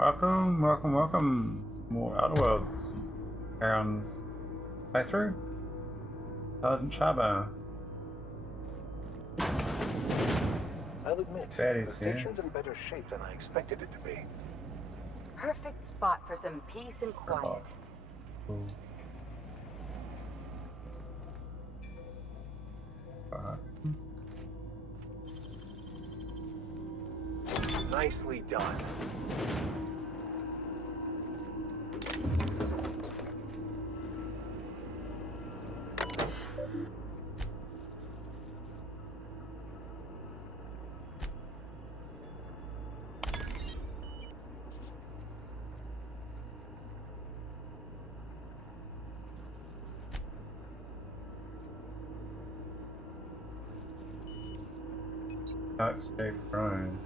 Welcome, welcome, welcome. More Outer Worlds. Aaron's playthrough. Sergeant Chaba. I'll admit, Baddies the here. station's in better shape than I expected it to be. Perfect spot for some peace and quiet. Cool. Nicely done. Stay throne.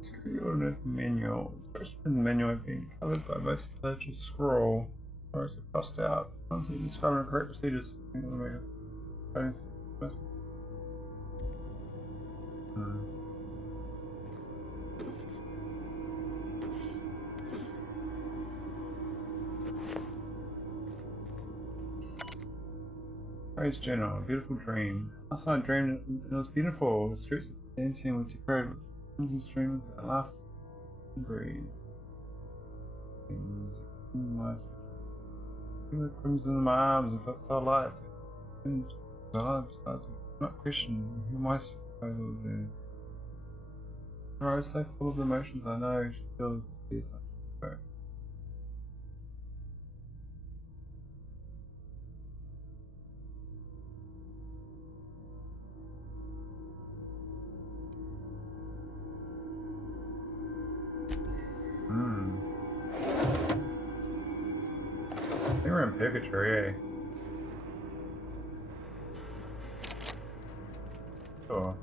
Screw manual. First menu have been covered by most letters scroll. Or is it crossed out? Once you describe the correct procedures. Praise General, a beautiful dream. Last night I dreamed it was beautiful. The streets of Byzantium were decorated with crimson streamers that laughed and breeze. The crimson in my arms and felt so light. I'm not Christian. Who am I supposed to be? I was so full of emotions. I know she feels this much. I think we're in purgatory, eh? Sure.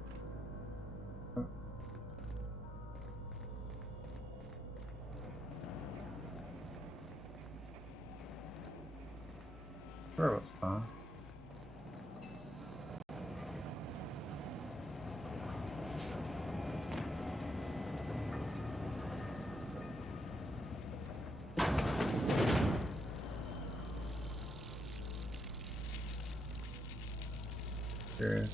Sure, it was fun. Serious.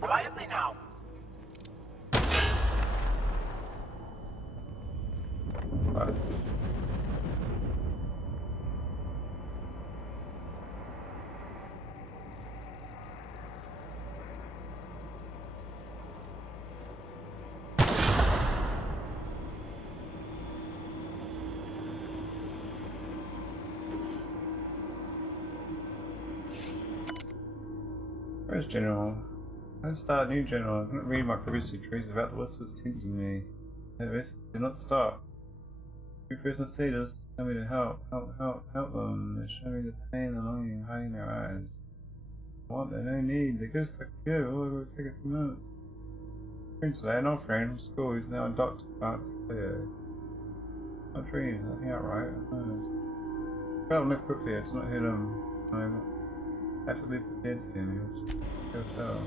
Quietly now. But where's General? I start a new General. I couldn't read my previous entries about the list was tempting me. This did not stop. Every person I see does tell me to help them. They show me the pain and longing hiding in their eyes. What? There's no need. They're just like good. All it will take a few minutes. Today, an old friend from school who's now a doctor can't declare. My dream, nothing outright. I know. Well, live quickly. I did not hit him. I have to leave the tent in. He'll tell.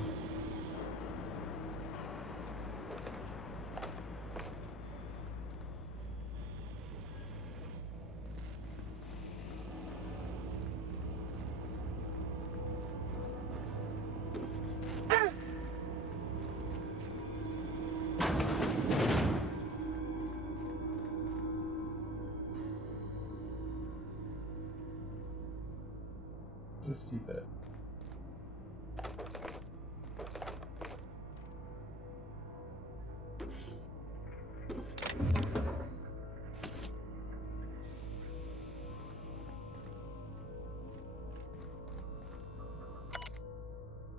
It's a bit.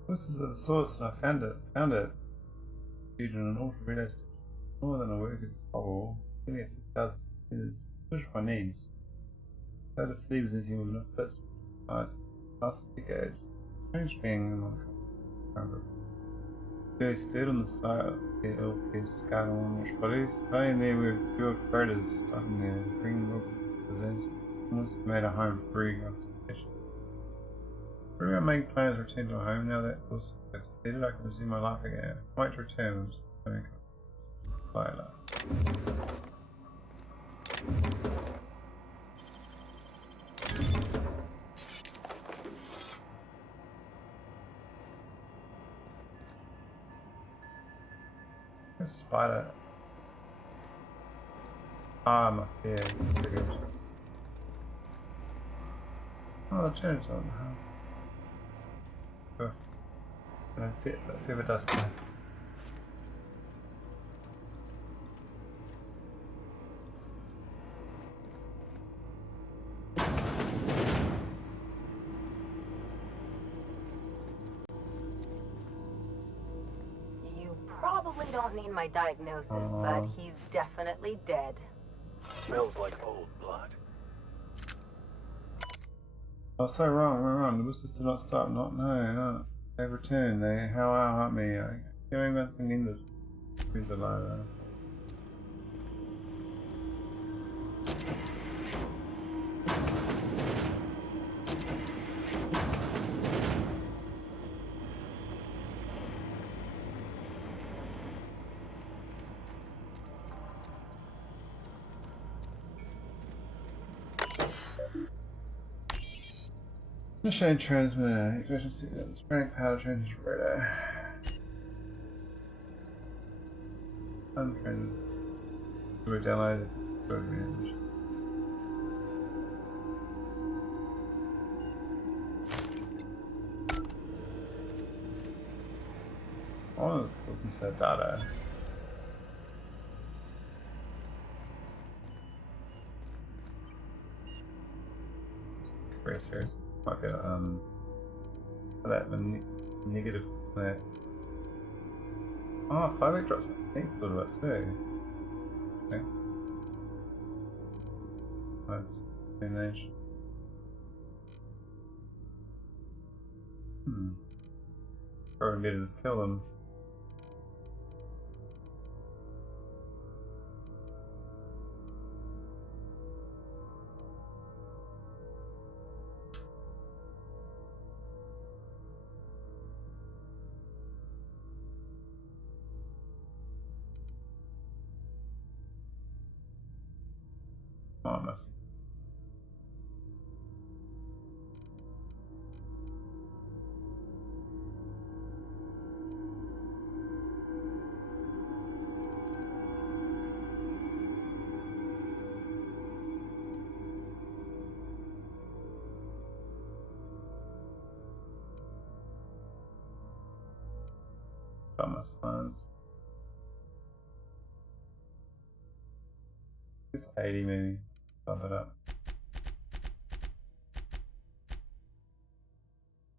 This is a source and I found it. Fusion and ultra relay station. More than a worker's bubble. Only a few thousand meters. Push my needs. How to flee Byzantium with enough bits Last decades. Strange being among They stood on the side of the Elfish sky on which bodies, lying there with fewer freighters stuck in their green rock possessed. Almost made a home free occupation. What about making plans to return to a home now that was succeeded? I can resume my life again. I might return, I'm just going to later. Spider. Ah, my fears. Oh, the change on how. That fever dust. Probably don't need my diagnosis, but he's definitely dead. Smells like old blood. Oh, so wrong. The whistles do not stop. No. They return. They haunt me. I can't even think in this. Who's alive? Machine transmitter, ignition signal, spraying powder transmitter radar. Unplanned. We downloaded. I want to listen to that data. Very serious. Might be that negative that. Oh, 5 drops my think a little bit too. Okay. Finish. Probably better just kill them. Oh, messy. Got my slimes. 80 maybe. Bump it up.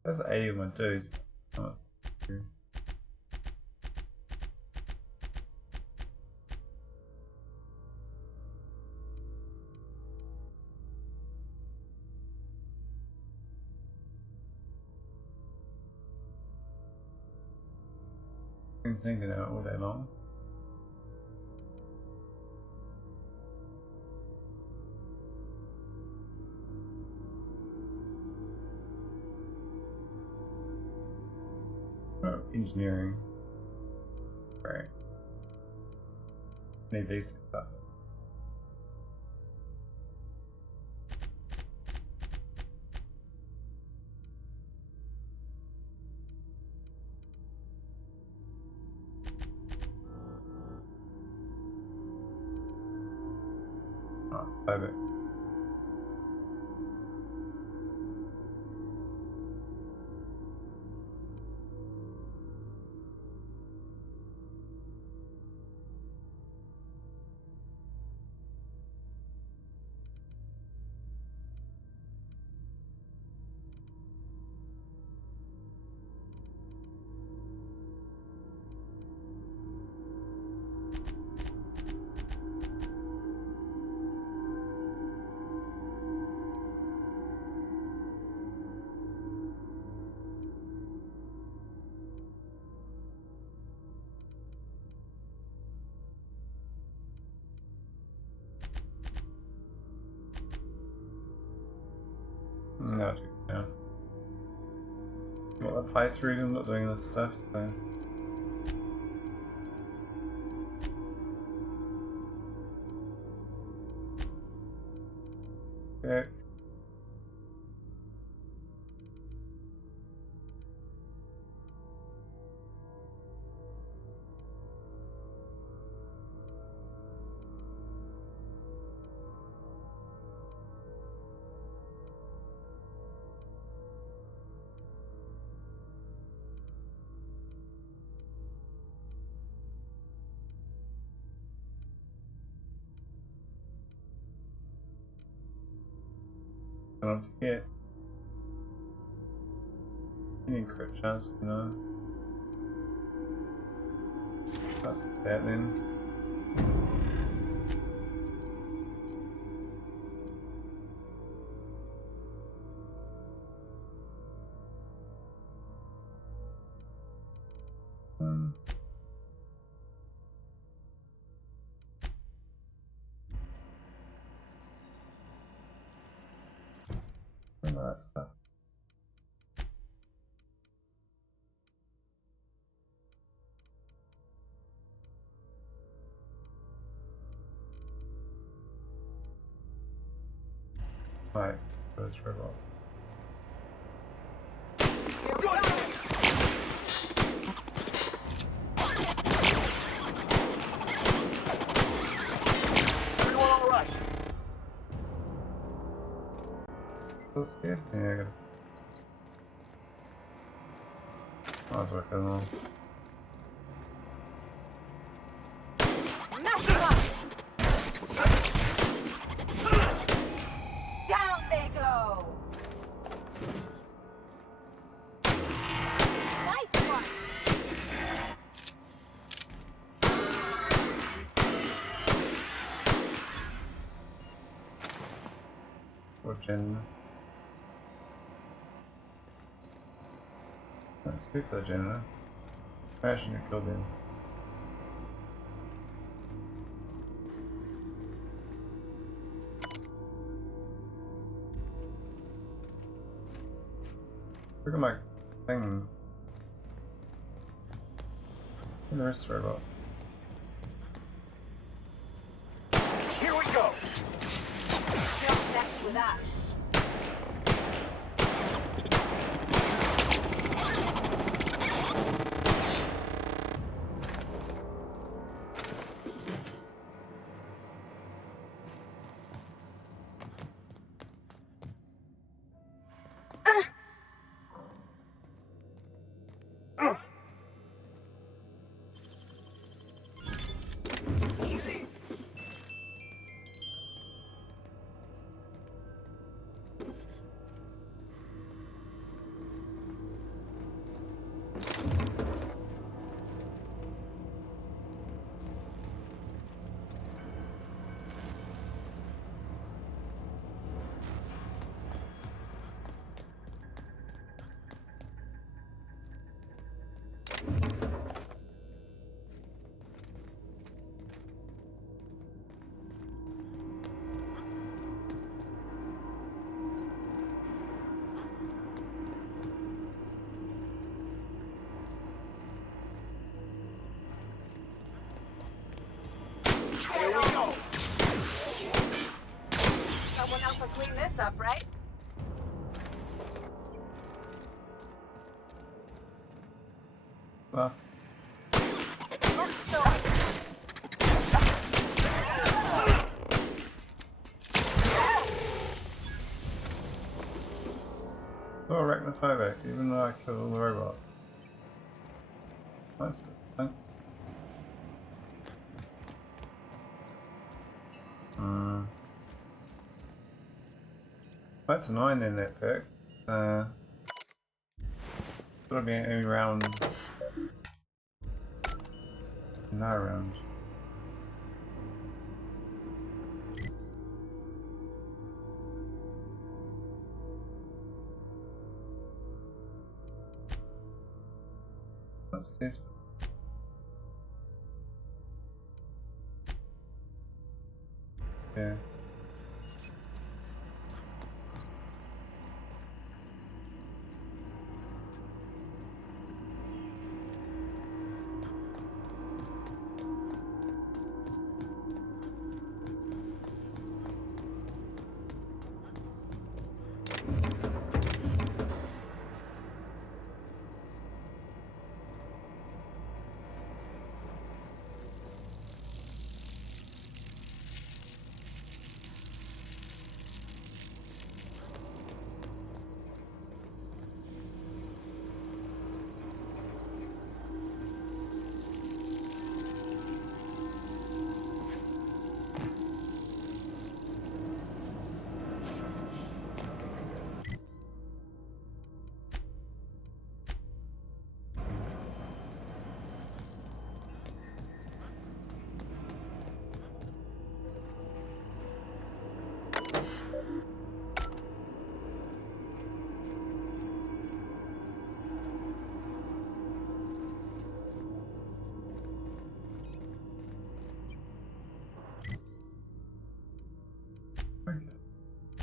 That's 80 of my dudes. Oh, that's true. Been thinking about it all day long. Oh, engineering. Great. Need these stuff. Oh, save it. No, yeah. What a playthrough, I'm not doing this stuff, so. Okay. I don't forget. Any crit chance, be nice. That's that then. Some of that stuff. Right, let's robot. Here we go! Everyone all right? Still scared? Yeah, I gotta. I was working on. Mess them up! Down they go! Nice one! Or Jen. Let's go for the Jen. I shouldn't have killed him. Look at my thing. And the rest of the robot. Here we go. Don't mess with us. Easy. Here we go. Someone else will clean this up, right? Last. Let's go. Still arachnophobic, even though I killed all the robots. That's good. That's a 9 in that pick. It'll be any round. No round. What's this? Yeah.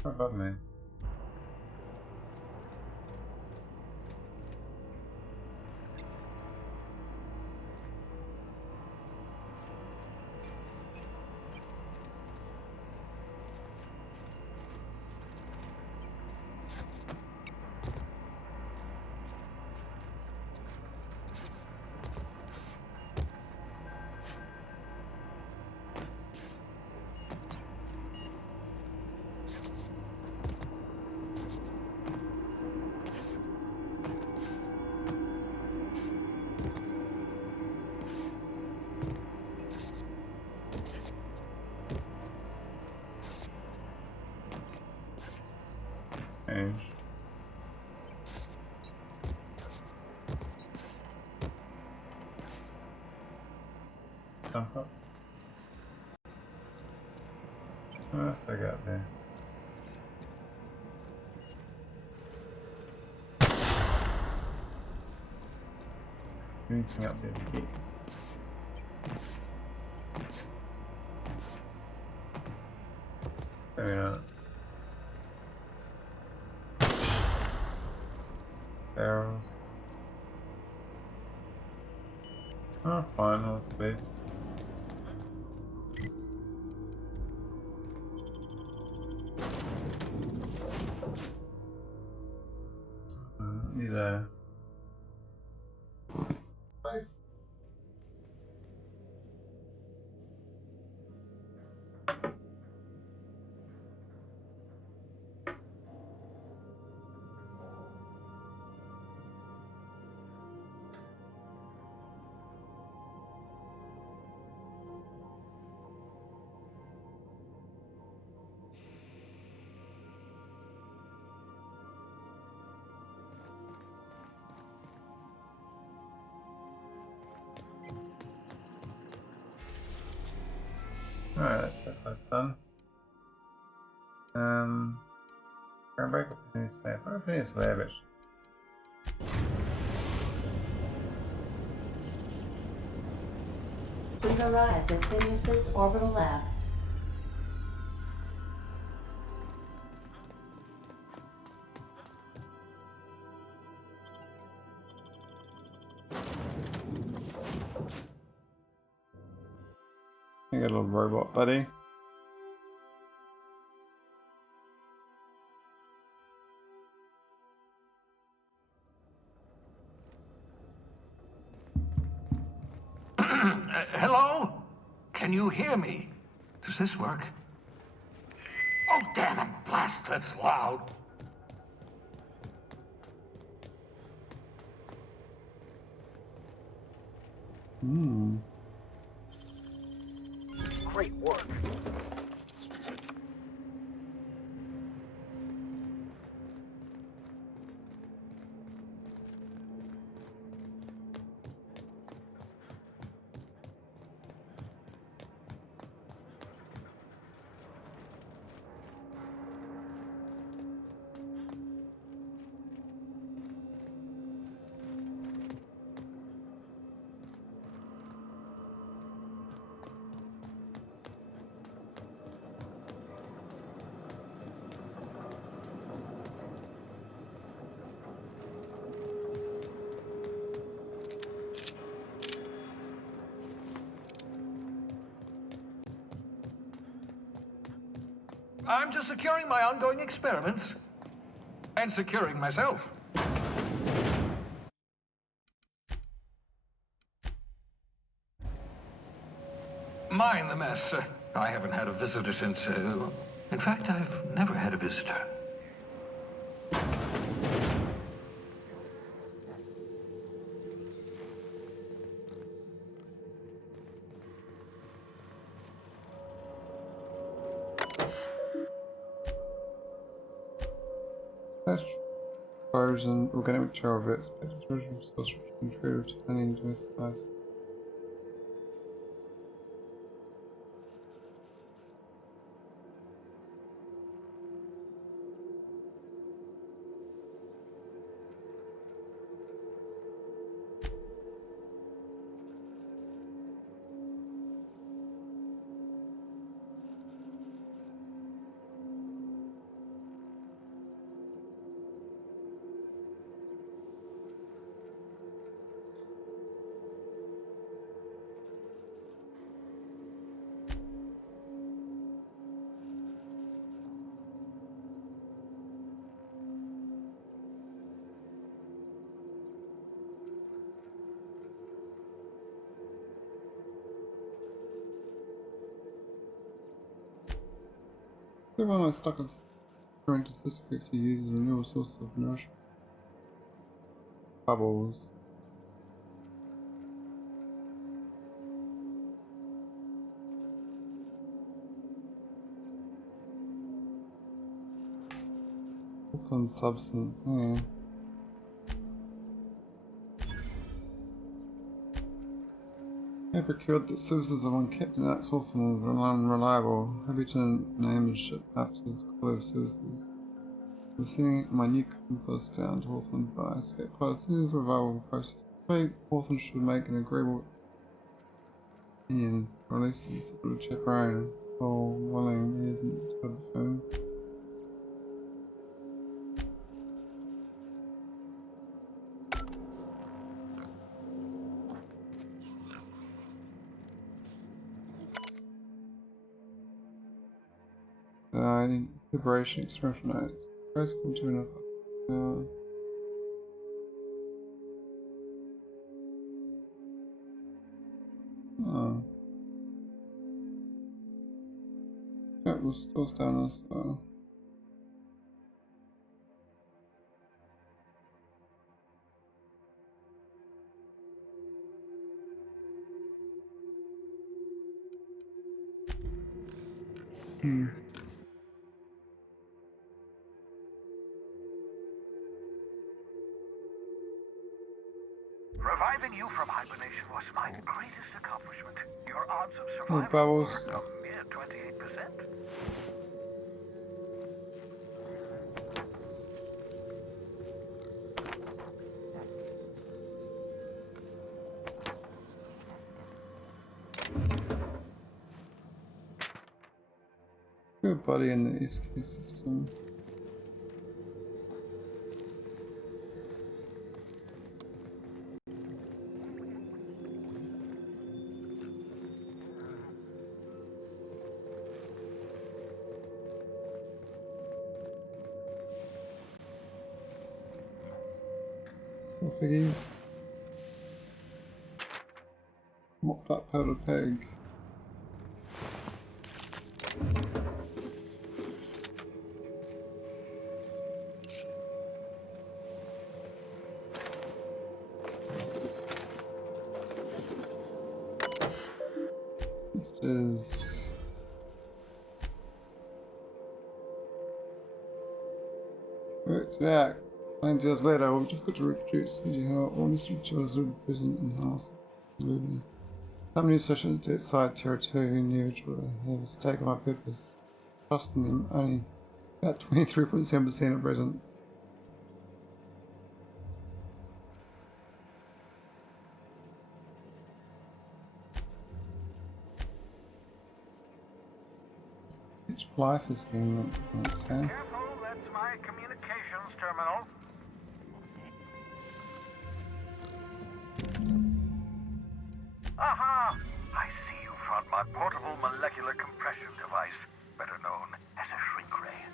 Right above me. Change. Jump up. What else I got there? Anything up there to keep? Maybe not. Barrels. Oh, fine, no space. Need a. Nice. Alright, that's done. Can I break up Phineas lab? I don't Phineas lab it. We've arrived at Phineas's orbital lab. You got a little robot buddy. Hello? Can you hear me? Does this work? Oh, damn it, blast, that's loud. Great work. I'm just securing my ongoing experiments. And securing myself. Mind the mess. I haven't had a visitor since, in fact, I've never had a visitor. That's frozen organic material of it. Expected original source intruder returning to this device. Everyone is stuck with current statistics to use a renewable source of nourishment. Bubbles. Alkaline substance, yeah. I procured that services are unkept and outsourced and unreliable. Happy to name the ship after the quality of services. I'm sending my new compost down to Hawthorne by escape pilot. As soon as the revival process complete, Hawthorne should make an agreeable opinion release them to check around. Oh, willing isn't to the phone. Liberation expression notes. Press come to enough. Oh. Yeah, we'll still stay on this, so. Reviving you from hibernation was my greatest accomplishment. Your odds of Oh, survival Bubbles. were a mere 28%. Good buddy in the East Case system. Piggies. Mopped up powdered pig. This is back. 9 years later, we've just got to reproduce how all Mr. Children's in prison and house. Some new sessions outside Terror 2 knew which would have a stake on my purpose. Trusting them only about 23.7% at present. Each life is getting let's say. Careful, that's my communications terminal. Aha! I see you found my portable molecular compression device, better known as a shrink ray.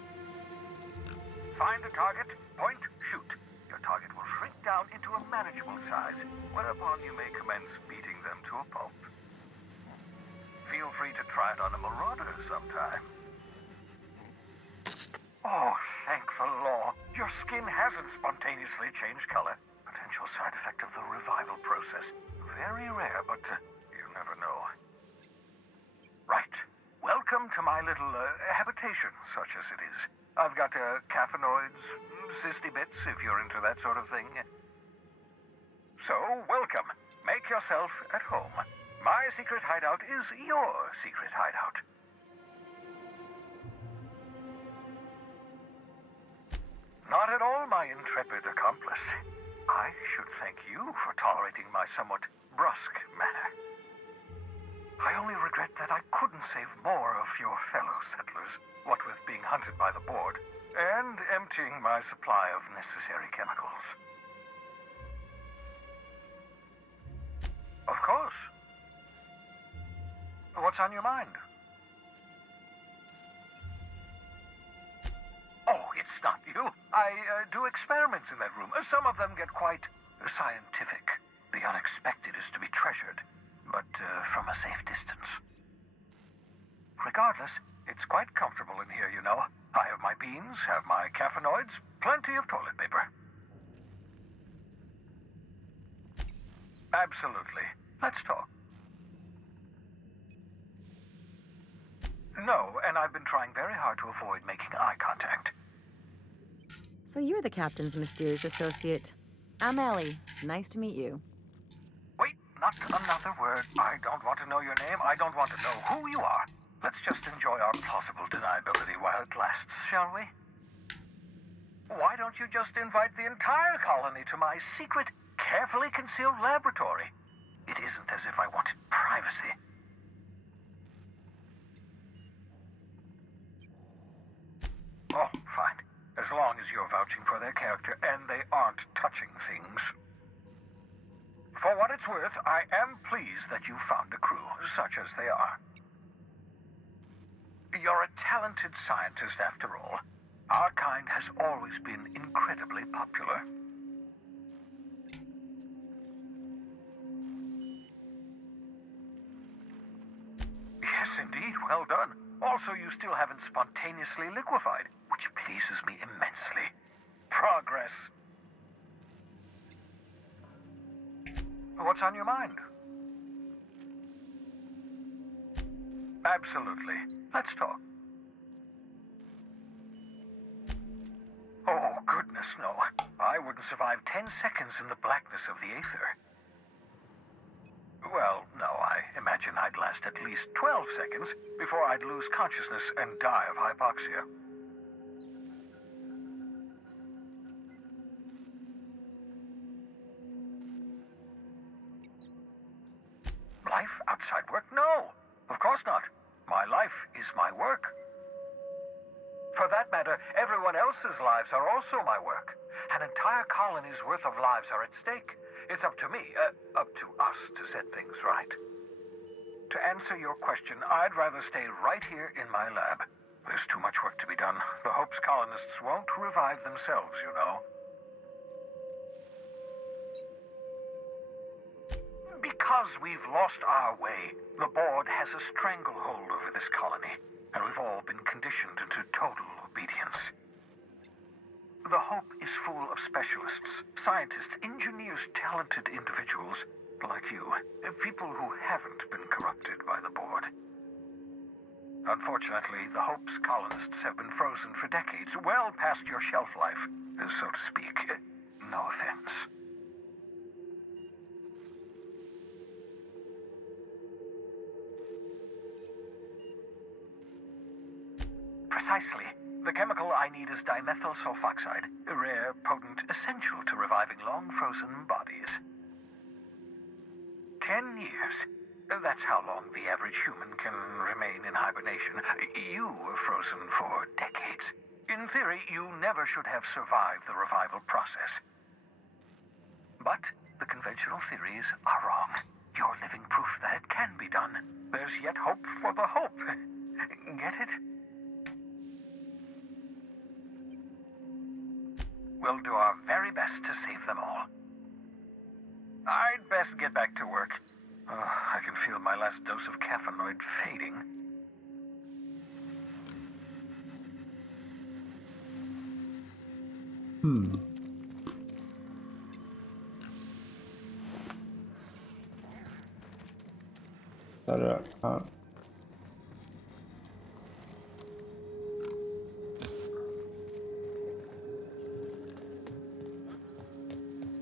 Find the target, point, shoot. Your target will shrink down into a manageable size, whereupon you may commence beating them to a pulp. Feel free to try it on a marauder sometime. Oh, thank the law. Your skin hasn't spontaneously changed color. Potential side effect of the revival process. Very rare, but you never know. Right. Welcome to my little habitation, such as it is. I've got caffeinoids, cysty bits, if you're into that sort of thing. So, welcome. Make yourself at home. My secret hideout is your secret hideout. Not at all, my intrepid accomplice. I should thank you for tolerating my somewhat brusque manner. I only regret that I couldn't save more of your fellow settlers, what with being hunted by the board, and emptying my supply of necessary chemicals. Of course. What's on your mind? Oh, it's not you. I do experiments in that room. Some of them get quite scientific. The unexpected is to be treasured, but from a safe distance. Regardless, it It's quite comfortable in here, you know. I have my beans, have my caffeinoids, plenty of toilet paper. Absolutely. Let's talk. No, and I've been trying very hard to avoid making eye contact. So you're the captain's mysterious associate. I'm Ellie. Nice to meet you. Wait, not another word. I don't want to know your name. I don't want to know who you are. Let's just enjoy our plausible deniability while it lasts, shall we? Why don't you just invite the entire colony to my secret, carefully concealed laboratory? It isn't as if I wanted privacy. Oh, fine. As long as you're vouching for their character and they aren't touching things. For what it's worth, I am pleased that you found a crew, such as they are. You're a talented scientist, after all. Our kind has always been incredibly popular. Yes, indeed. Well done. Also, you still haven't spontaneously liquefied, which pleases me immensely. Progress. What's on your mind? Absolutely. Let's talk. Oh, goodness, no. I wouldn't survive 10 seconds in the blackness of the aether. Well, no, I imagine I'd last at least 12 seconds before I'd lose consciousness and die of hypoxia. Life outside work? No, of course not. My life is my work. For that matter, everyone else's lives are also my work. An entire colony's worth of lives are at stake. It's up to me, up to us to set things right. To answer your question, I'd rather stay right here in my lab. There's too much work to be done. The Hope's colonists won't revive themselves, you know. Because we've lost our way, the board has a stranglehold over this colony, and we've all been conditioned into total obedience. The Hope is full of specialists, scientists, engineers, talented individuals like you, people who haven't been corrupted by the board. Unfortunately, the Hope's colonists have been frozen for decades, well past your shelf life, so to speak. No offense. Precisely. The chemical I need is dimethyl sulfoxide, rare, potent, essential to reviving long-frozen bodies. 10 years. That's how long the average human can remain in hibernation. You were frozen for decades. In theory, you never should have survived the revival process. But the conventional theories are wrong. You're living proof that it can be done. There's yet hope for the Hope. Get it? We'll do our very best to save them all. I'd best get back to work. I can feel my last dose of caffeinoid fading. Set it up.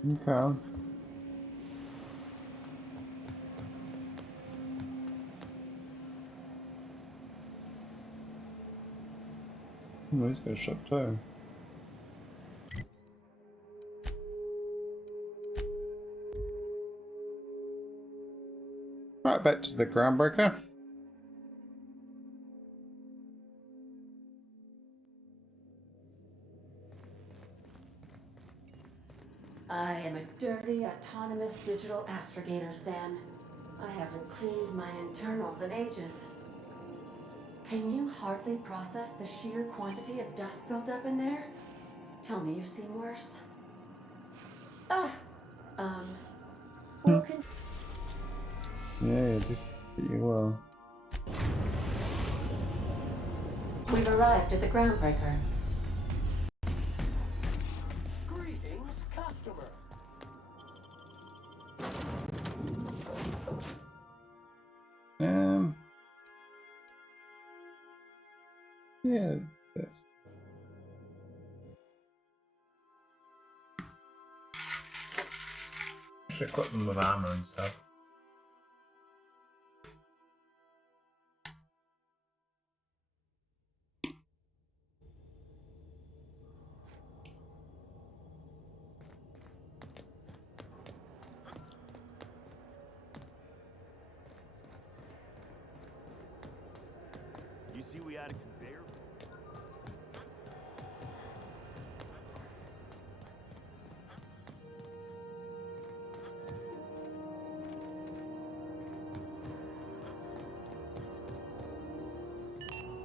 Okay. Oh, he's got a shop too. Right, back to the groundbreaker. I am a dirty, autonomous digital astrogator, Sam. I haven't cleaned my internals in ages. Can you hardly process the sheer quantity of dust built up in there? Tell me you've seen worse. Well, Yeah, just you will. We've arrived at the groundbreaker. Greetings, customer. Yeah, this. Should equip them with armor and stuff. You see we added conveyor?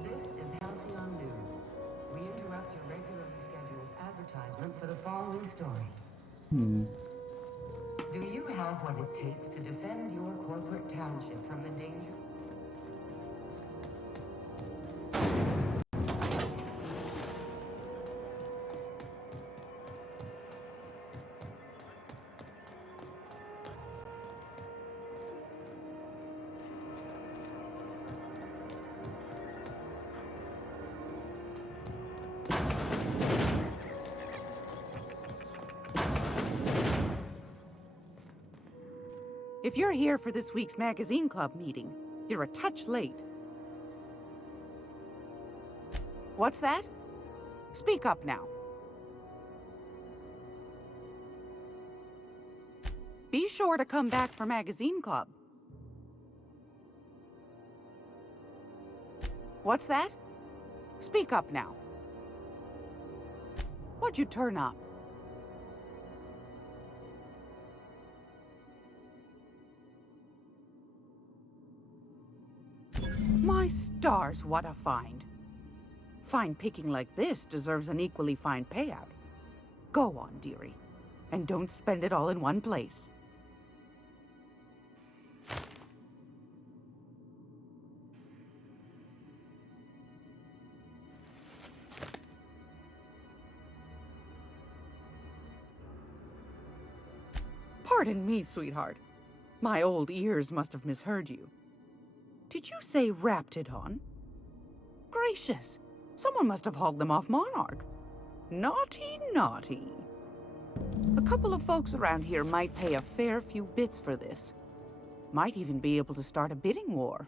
This is Halcyon News. We interrupt your regularly scheduled advertisement for the following story. Do you have what it takes to defend your corporate township from the danger? If you're here for this week's magazine club meeting, you're a touch late. What's that? Speak up now. Be sure to come back for magazine club. What's that? Speak up now. What'd you turn up? My stars, what a find. Fine picking like this deserves an equally fine payout. Go on, dearie, and don't spend it all in one place. Pardon me, sweetheart. My old ears must have misheard you. Did you say Raptidon? Gracious, someone must have hauled them off Monarch. Naughty, naughty. A couple of folks around here might pay a fair few bits for this. Might even be able to start a bidding war.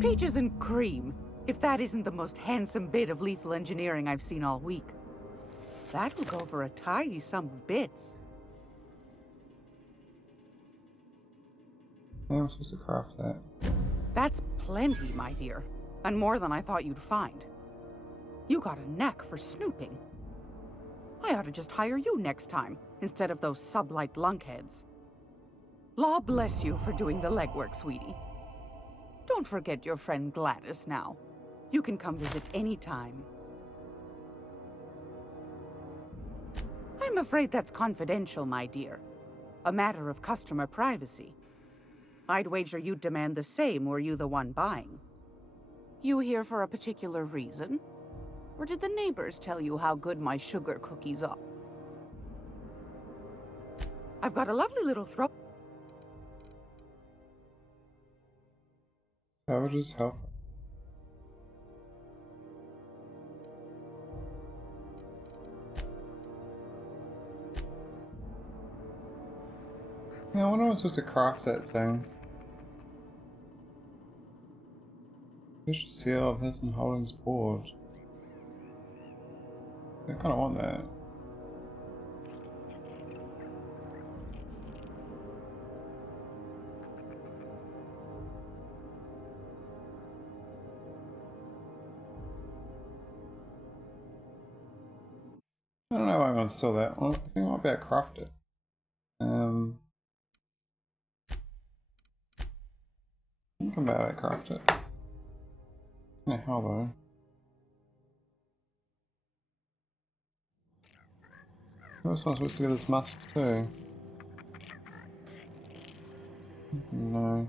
Peaches and cream, if that isn't the most handsome bit of lethal engineering I've seen all week. That will go for a tidy sum of bits. How am I supposed to craft that? That's plenty, my dear, and more than I thought you'd find. You got a knack for snooping. I ought to just hire you next time, instead of those sublight lunkheads. Law bless you for doing the legwork, sweetie. Don't forget your friend Gladys now. You can come visit any time. I'm afraid that's confidential, my dear. A matter of customer privacy. I'd wager you'd demand the same were you the one buying. You here for a particular reason? Or did the neighbors tell you how good my sugar cookies are? I've got a lovely little throw. Savages help. Yeah, I wonder if I'm supposed to craft that thing. Vicious seal of his and Holding's board. I kind of want that. I don't know why I'm going to sell that. Well, I think I might be able to craft it. I think I'm about to craft it. Yeah, how though? I was supposed to get this mask too. No.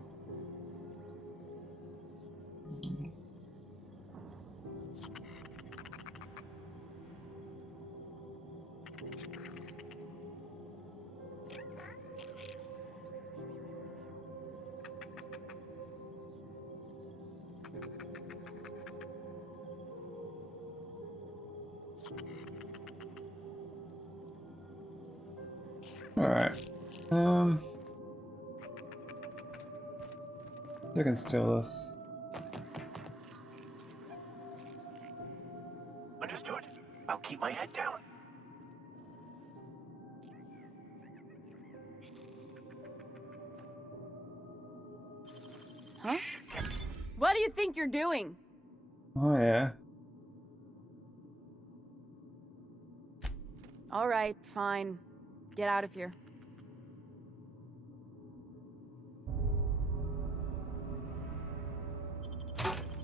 Alright. They can steal this. Understood. I'll keep my head down. Huh? What do you think you're doing? Oh yeah. All right, fine. Get out of here.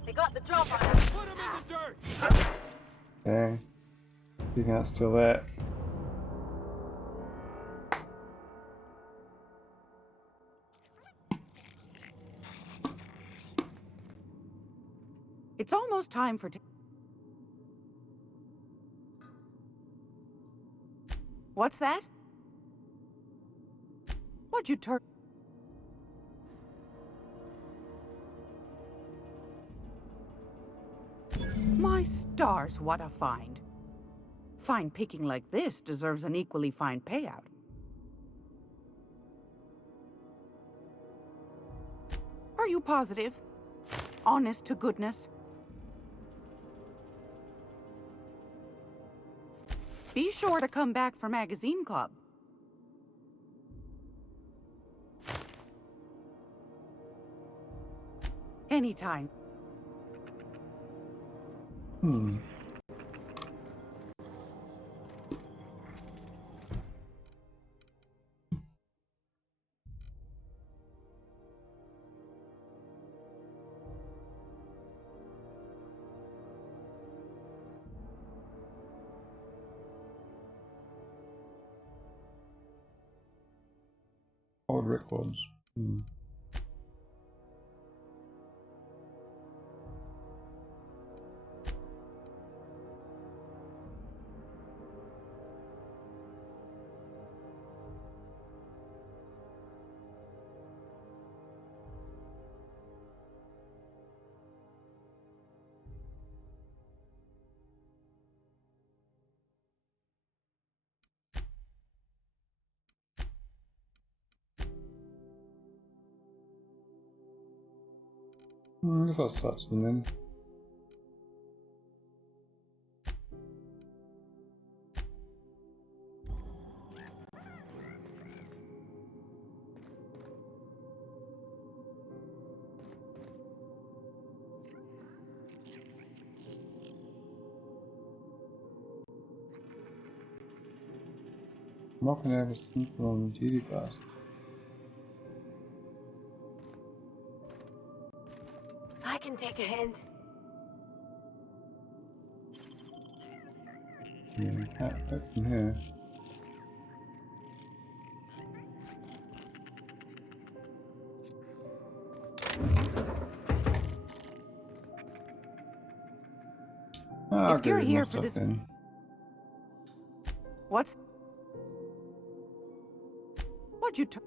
They got the job on us. Put him in the dirt! Dang. You can't steal that. It's almost time for. What's that? What'd you turn? My stars, what a find. Fine picking like this deserves an equally fine payout. Are you positive? Honest to goodness? Be sure to come back for Magazine Club. Anytime. Old records. I've got such them then. I'm not gonna ever see them on the duty bus. I can take a hint. Yeah, you can't go from here. I'll If get you're rid of my here for stuff this- then. What's... What'd you turn?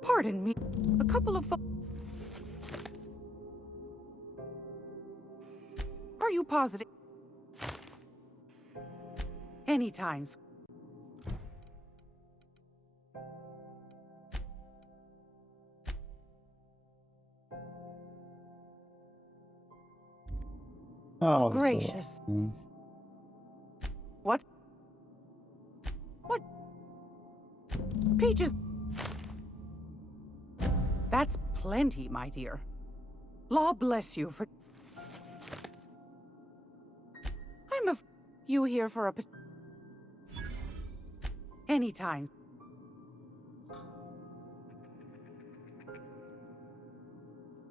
Pardon me. A couple of Are you positive? Anytime. Oh, Gracious. What? What? Peaches. That's plenty, my dear. Law bless you for... You here for a... Anytime.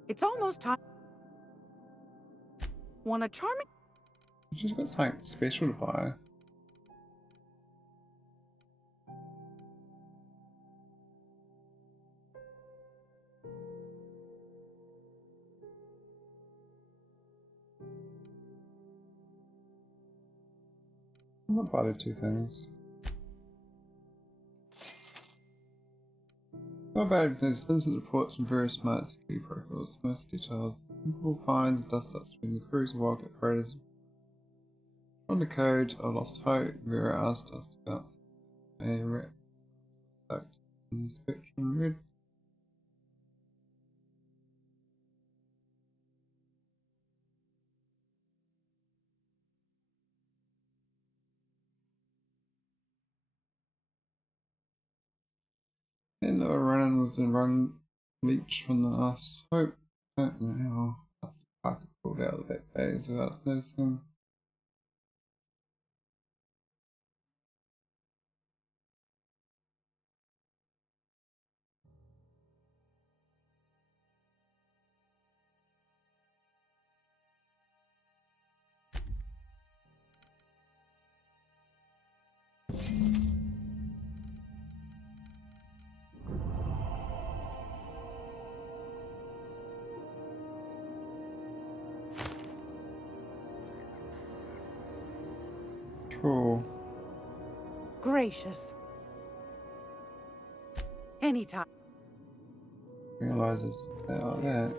It's almost time. Want a charming... She's got something special to buy. not buy these two things. Not about these incident reports from various smart security protocols. Most details. Simple finds, dust ups between the crews of Wildcat Predators. From the code, I lost hope. Vera asked us to bounce a red sucked in the spectrum red. And they were running with the wrong leech from the last hope. Don't know how Parker pulled out of the back bays without us noticing. Cool. Gracious. Anytime. Realizes that like that.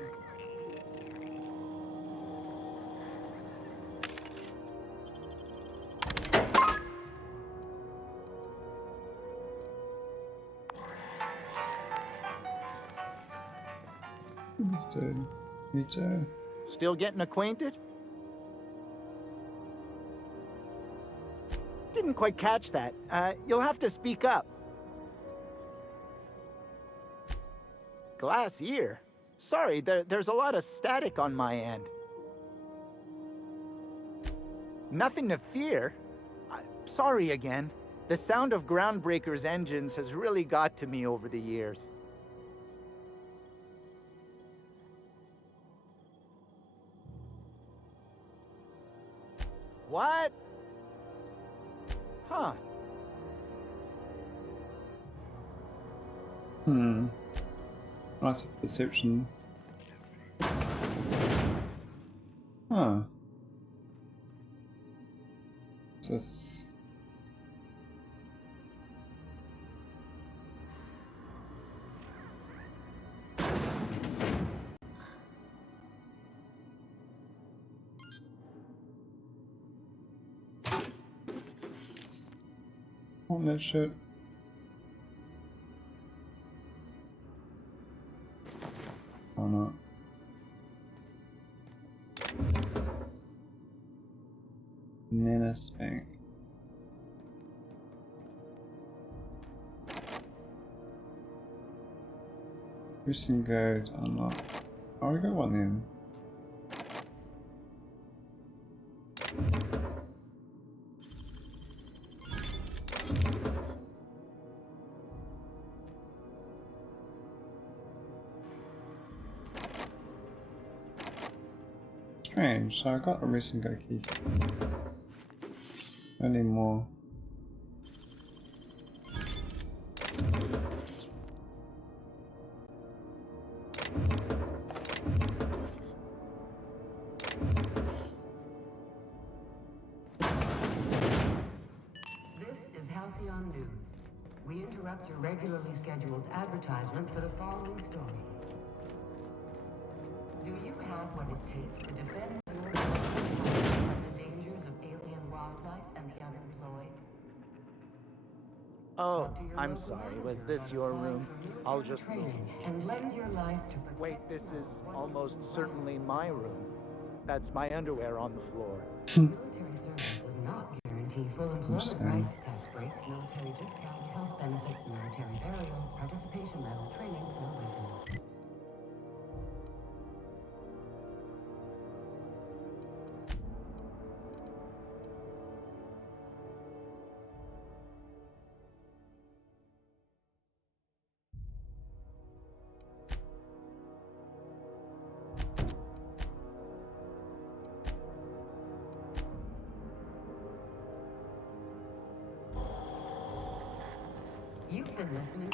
Understood. Me too. Still getting acquainted? Didn't quite catch that. You'll have to speak up. Glass ear? Sorry, there's a lot of static on my end. Nothing to fear. Sorry again. The sound of Groundbreaker's engines has really got to me over the years. What? Huh. Nice perception. Huh. What's this? On that shit. Or not. Nana Spank. Recent code unlocked. Oh, we got one then. Strange, so I got a recent go key. I need more. This is Halcyon News. We interrupt your regularly scheduled advertisement for the following story. Do you have what it takes to defend your from the dangers of alien wildlife and the unemployed? Oh, I'm sorry. Was this your room? I'll just move. And lend your life to Wait, this is almost certainly my room. That's my underwear on the floor. military service does not guarantee full employment rights, tax breaks, military discount, health benefits, military burial, participation medal, training, or weapons. You've been listening.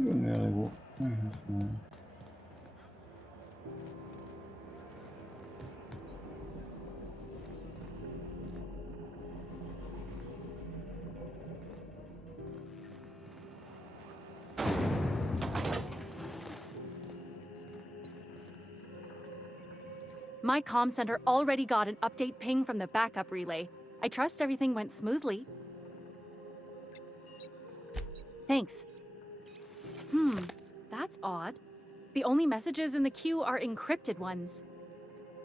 You nearly walked my house now. My comm center already got an update ping from the backup relay. I trust everything went smoothly. Thanks. That's odd. The only messages in the queue are encrypted ones.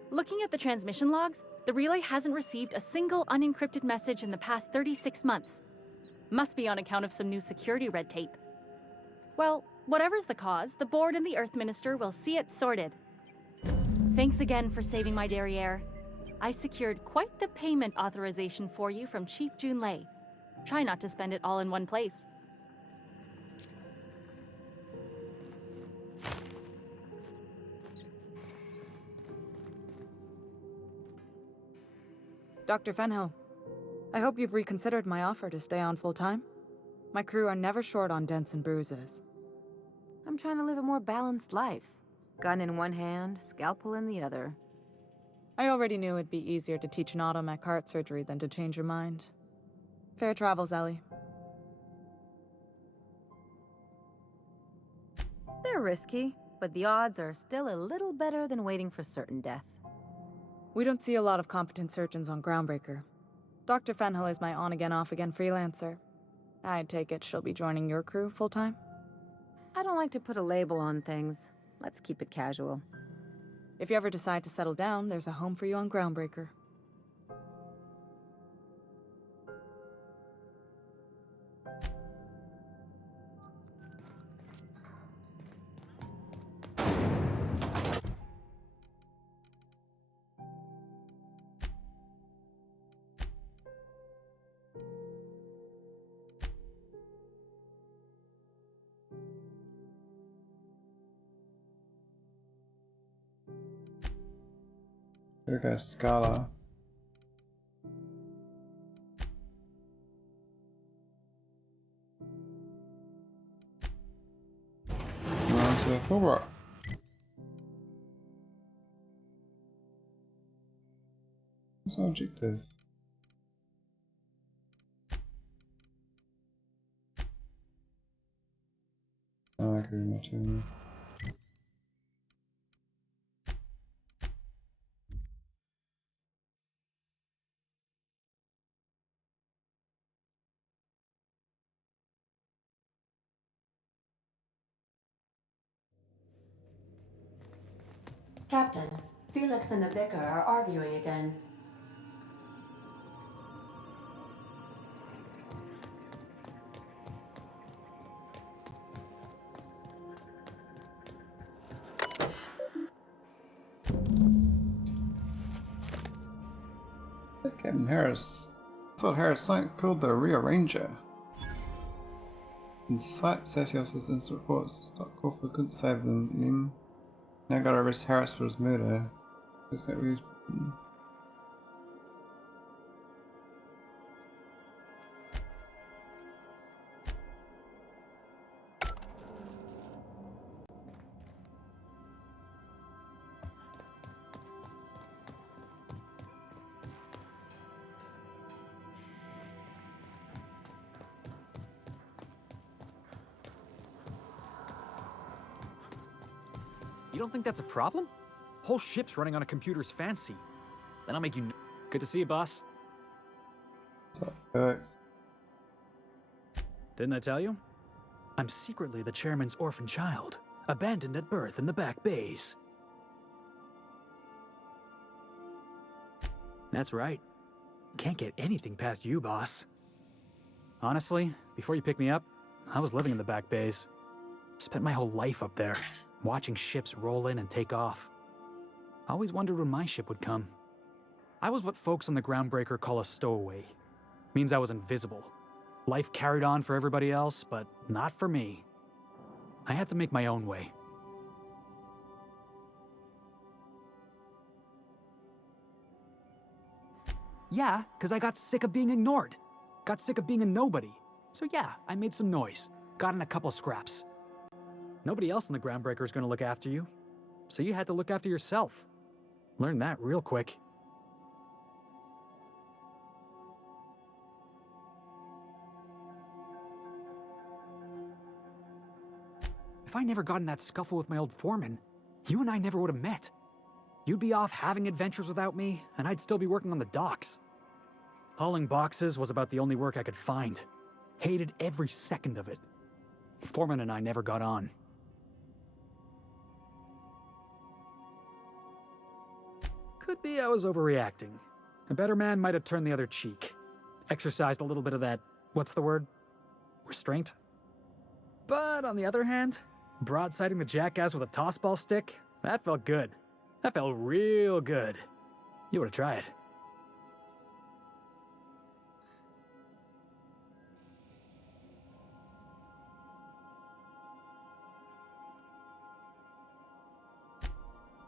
Looking at the transmission logs, the relay hasn't received a single unencrypted message in the past 36 months. Must be on account of some new security red tape. Well, whatever's the cause, the board and the Earth Minister will see it sorted. Thanks again for saving my derriere. I secured quite the payment authorization for you from Chief Junlei. Try not to spend it all in one place. Dr. Fenhill, I hope you've reconsidered my offer to stay on full-time. My crew are never short on dents and bruises. I'm trying to live a more balanced life. Gun in one hand, scalpel in the other. I already knew it'd be easier to teach an automech heart surgery than to change your mind. Fair travels, Ellie. They're risky, but the odds are still a little better than waiting for certain death. We don't see a lot of competent surgeons on Groundbreaker. Dr. Fenhill is my on-again, off-again freelancer. I take it she'll be joining your crew full-time? I don't like to put a label on things. Let's keep it casual. If you ever decide to settle down, there's a home for you on Groundbreaker. There goes Scala. On to the Fulbright. What's our objective? Oh, I could be much in there. Captain, Felix and the Vicar are arguing again. Captain Harris. I thought Harris site called the Rearranger. In sight, Satios has instant reports. Dr. Crawford couldn't save them. Now gotta arrest Harris for his murder. Is that weird? You don't think that's a problem? Whole ship's running on a computer's fancy. Then I'll make you. Good to see you, boss. What's up, Felix? Didn't I tell you? I'm secretly the chairman's orphan child, abandoned at birth in the back bays. That's right. Can't get anything past you, boss. Honestly, before you picked me up, I was living in the back bays. Spent my whole life up there, watching ships roll in and take off. Always wondered when my ship would come. I was what folks on the Groundbreaker call a stowaway. Means I was invisible. Life carried on for everybody else, but not for me. I had to make my own way. Yeah, because I got sick of being ignored. Got sick of being a nobody. So yeah, I made some noise. Got in a couple scraps. Nobody else in the Groundbreaker is going to look after you. So you had to look after yourself. Learned that real quick. If I never got in that scuffle with my old foreman, you and I never would have met. You'd be off having adventures without me, and I'd still be working on the docks. Hauling boxes was about the only work I could find. Hated every second of it. Foreman and I never got on. Could be I was overreacting. A better man might have turned the other cheek. Exercised a little bit of that, what's the word? Restraint? But on the other hand, broadsiding the jackass with a tossball stick, that felt good. That felt real good. You ought to try it.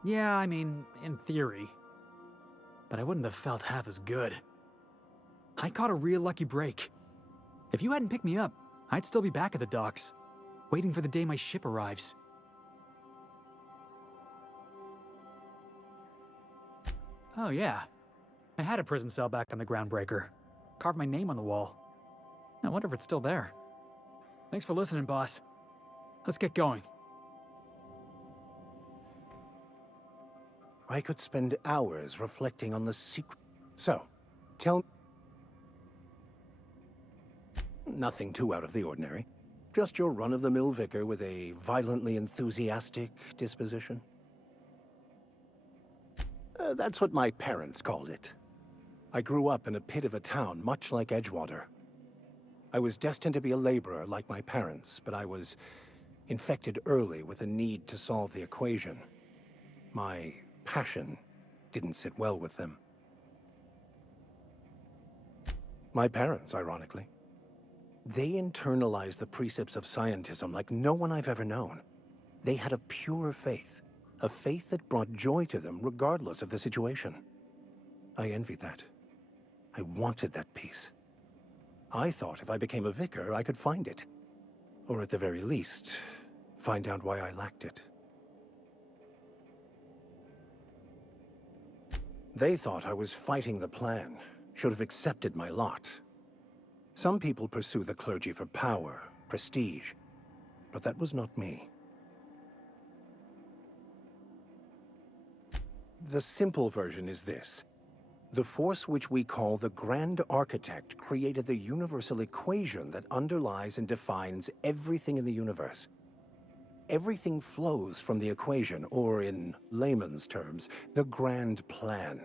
Yeah, I mean, in theory. But I wouldn't have felt half as good. I caught a real lucky break. If you hadn't picked me up, I'd still be back at the docks, waiting for the day my ship arrives. Oh yeah, I had a prison cell back on the Groundbreaker. Carved my name on the wall. I wonder if it's still there. Thanks for listening, boss. Let's get going. I could spend hours reflecting on the secret. So, tell me. Nothing too out of the ordinary. Just your run-of-the-mill vicar with a violently enthusiastic disposition. That's what my parents called it. I grew up in a pit of a town much like Edgewater. I was destined to be a laborer like my parents, but I was infected early with a need to solve the equation. My passion didn't sit well with them. My parents, ironically. They internalized the precepts of scientism like no one I've ever known. They had a pure faith, a faith that brought joy to them regardless of the situation. I envied that. I wanted that peace. I thought if I became a vicar, I could find it. Or at the very least, find out why I lacked it. They thought I was fighting the plan, should have accepted my lot. Some people pursue the clergy for power, prestige, but that was not me. The simple version is this. The force which we call the Grand Architect created the universal equation that underlies and defines everything in the universe. Everything flows from the equation, or in layman's terms, the grand plan.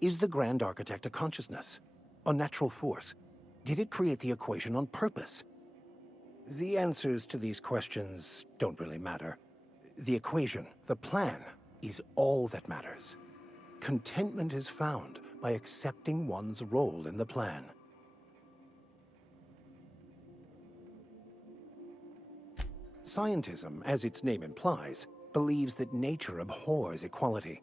Is the Grand Architect a consciousness? A natural force? Did it create the equation on purpose? The answers to these questions don't really matter. The equation, the plan, is all that matters. Contentment is found by accepting one's role in the plan. Scientism, as its name implies, believes that nature abhors equality.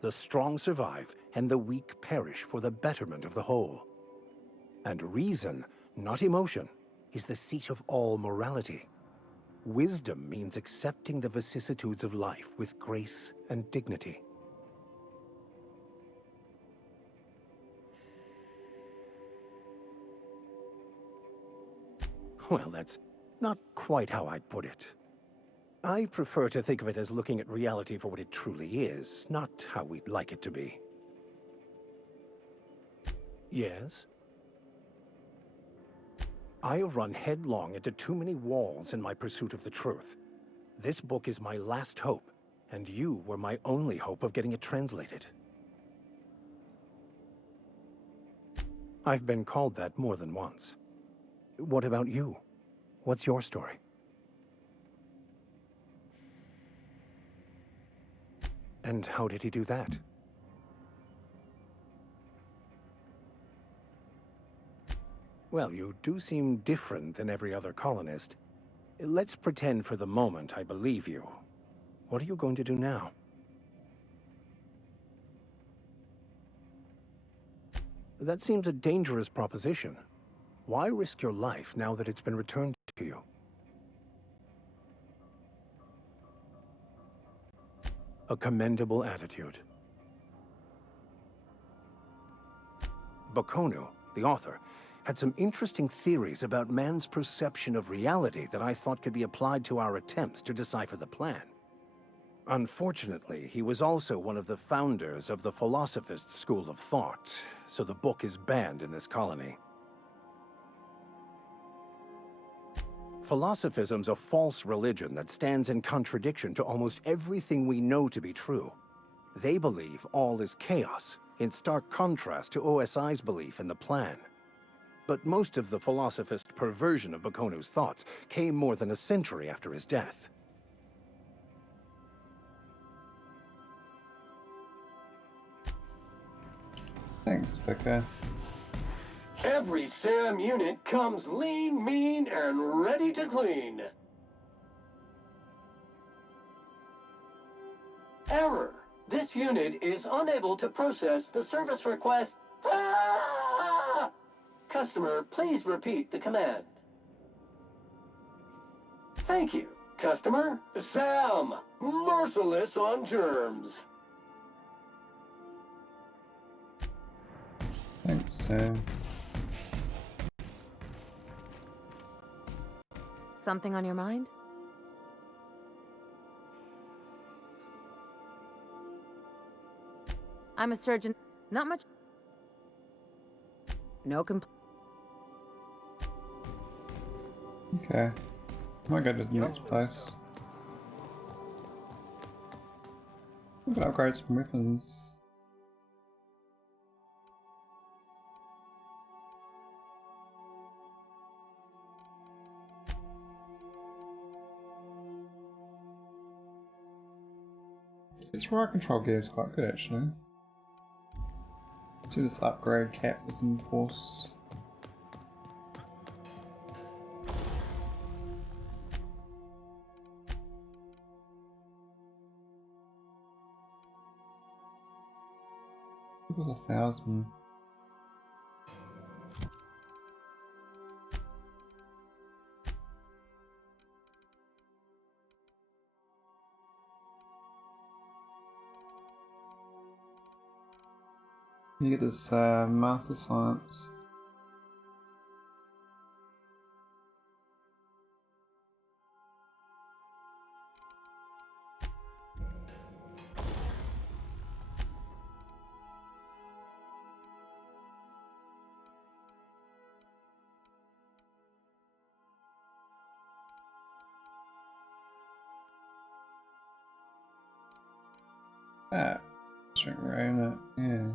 The strong survive, and the weak perish for the betterment of the whole. And reason, not emotion, is the seat of all morality. Wisdom means accepting the vicissitudes of life with grace and dignity. Well, that's not quite how I'd put it. I prefer to think of it as looking at reality for what it truly is, not how we'd like it to be. Yes? I have run headlong into too many walls in my pursuit of the truth. This book is my last hope, and you were my only hope of getting it translated. I've been called that more than once. What about you? What's your story? And how did he do that? Well, you do seem different than every other colonist. Let's pretend for the moment I believe you. What are you going to do now? That seems a dangerous proposition. Why risk your life now that it's been returned to you? A commendable attitude. Bakonu, the author, had some interesting theories about man's perception of reality that I thought could be applied to our attempts to decipher the plan. Unfortunately, he was also one of the founders of the Philosophist school of thought, so the book is banned in this colony. Philosophism's a false religion that stands in contradiction to almost everything we know to be true. They believe all is chaos, in stark contrast to OSI's belief in the plan. But most of the philosophist perversion of Bakonu's thoughts came more than a century after his death. Thanks, Becca. Every SAM unit comes lean, mean, and ready to clean. Error. This unit is unable to process the service request. Ah! Customer, please repeat the command. Thank you. Customer, SAM, merciless on germs. Thanks, Sam. Something on your mind? I'm a surgeon. Not much. No Okay. I might go to the next place. We can upgrade some weapons. This riot control gear is quite good actually. See this upgrade cap is in force. It was 1,000. You get this Master Science. Ah, straight right in it, yeah.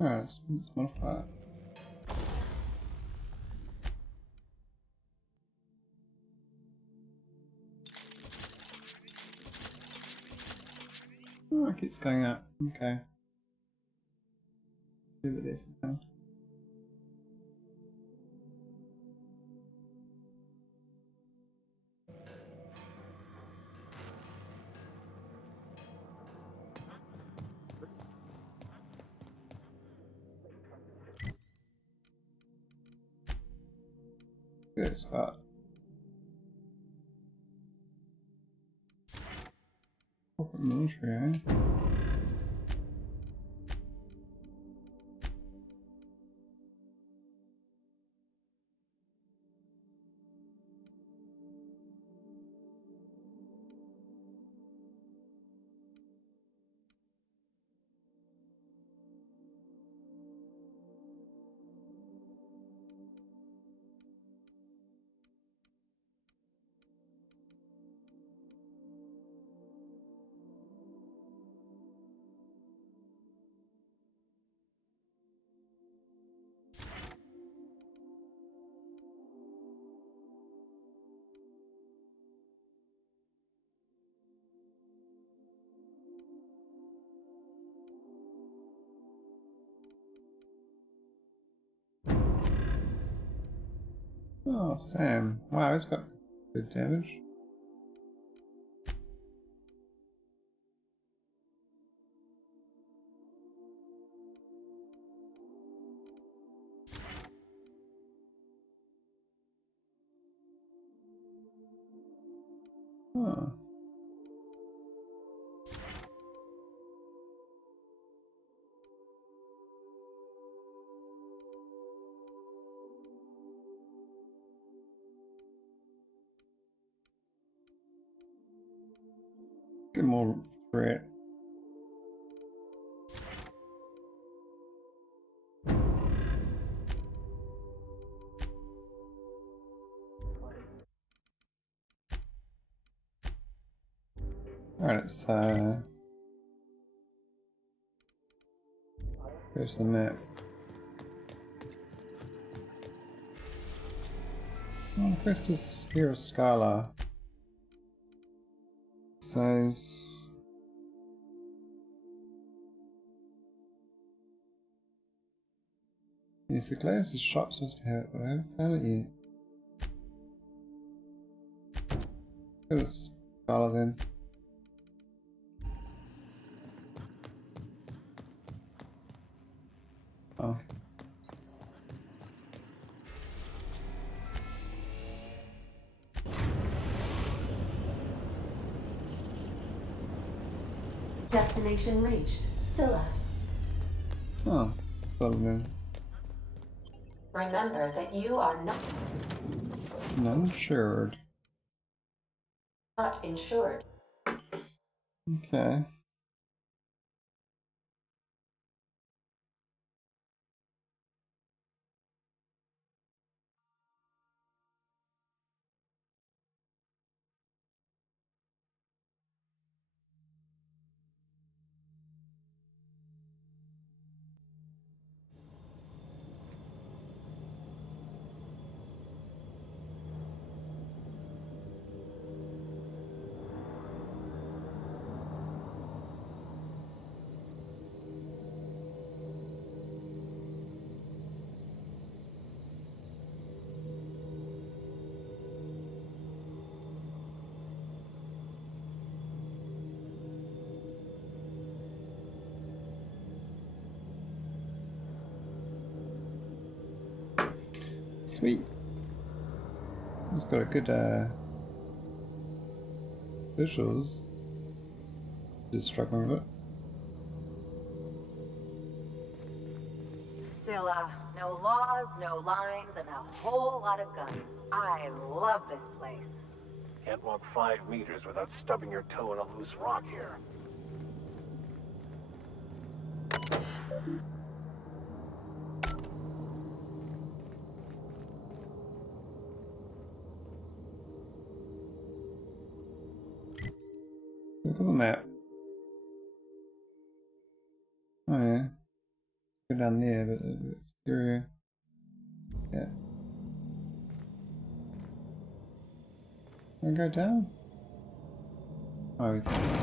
Alright, let's modify it. Oh, it keeps going up. Okay. Leave it there for now. Good spot. Corporate military, eh? Oh, Sam. Wow, he's got good damage. Huh. Get more threat. Alright, let's go to the map. Oh, first is here of Scala. Says yes, the closest shop's supposed to have it, but I haven't found it yet. Let's go to Scala then. Oh. Destination reached. Scylla. Oh, well then. Remember that you are not Uninsured. insured. Okay. Sweet. It's got a good visuals. Just struggling with it. Scylla. No laws, no lines, and a whole lot of guns. I love this place. Can't walk 5 meters without stubbing your toe in a loose rock here. Look at the map. Oh yeah. Go down there, but it's through. Yeah. Wanna go down? Oh, we can.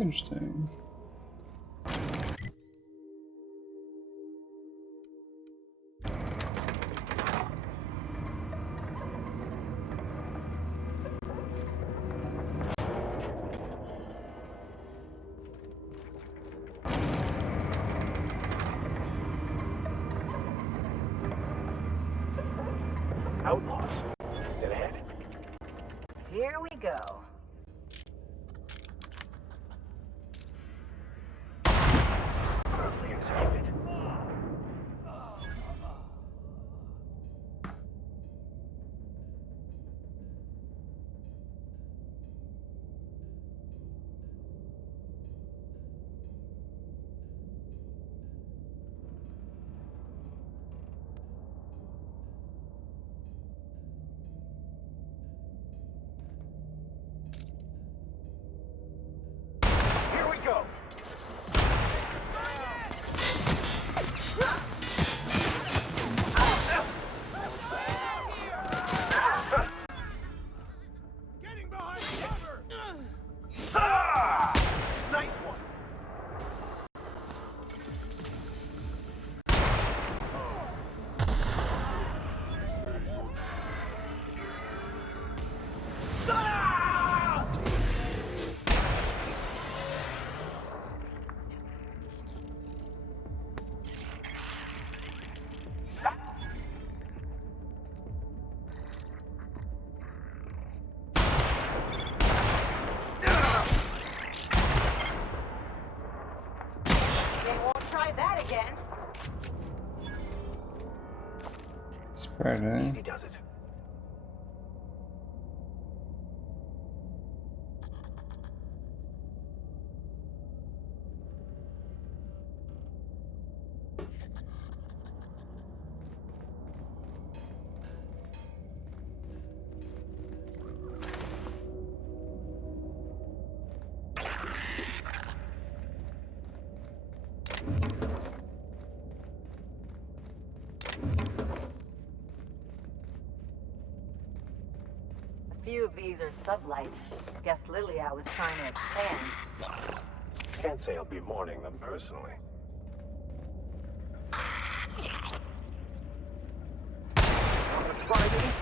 Interesting. Outlaws. Dead ahead. Here we go. Firmly executed. Here we go. Getting behind cover! Ah! Nice one. Ah! They won't try that again. Spread, eh? Easy does it. A few of these are sublight. Guess Lilia was trying to expand. Can't say I'll be mourning them personally.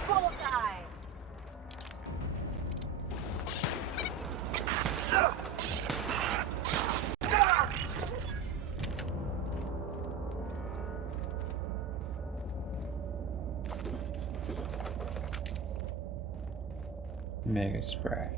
Bullseye! Mega spread.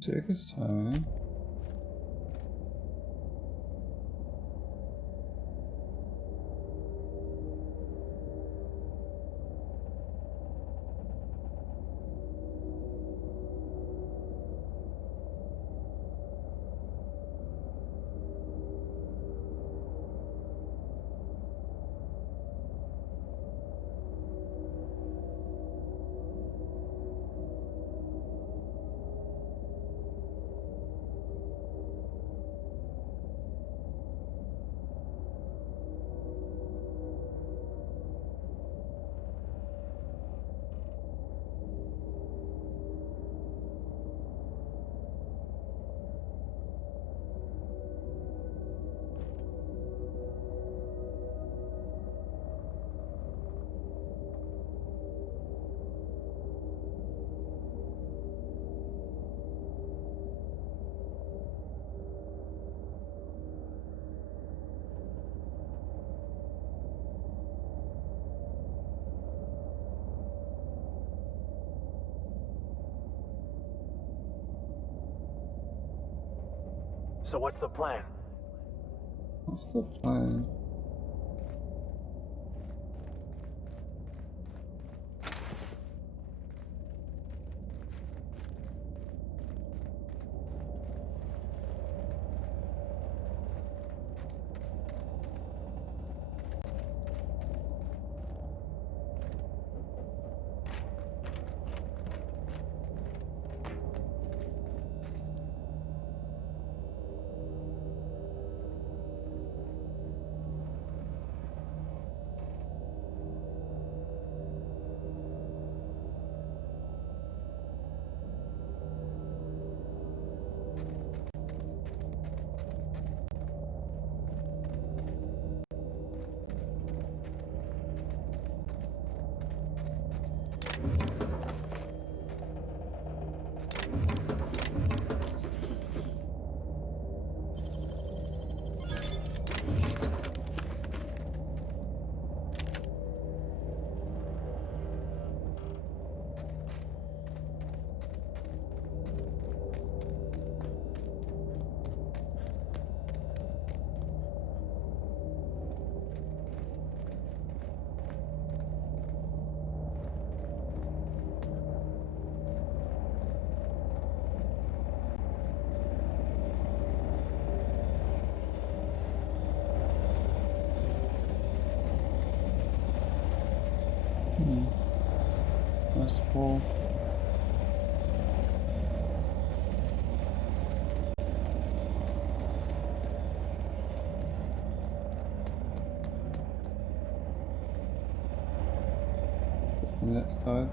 Take his time. So what's the plan? What's the plan? That's cool. From that side.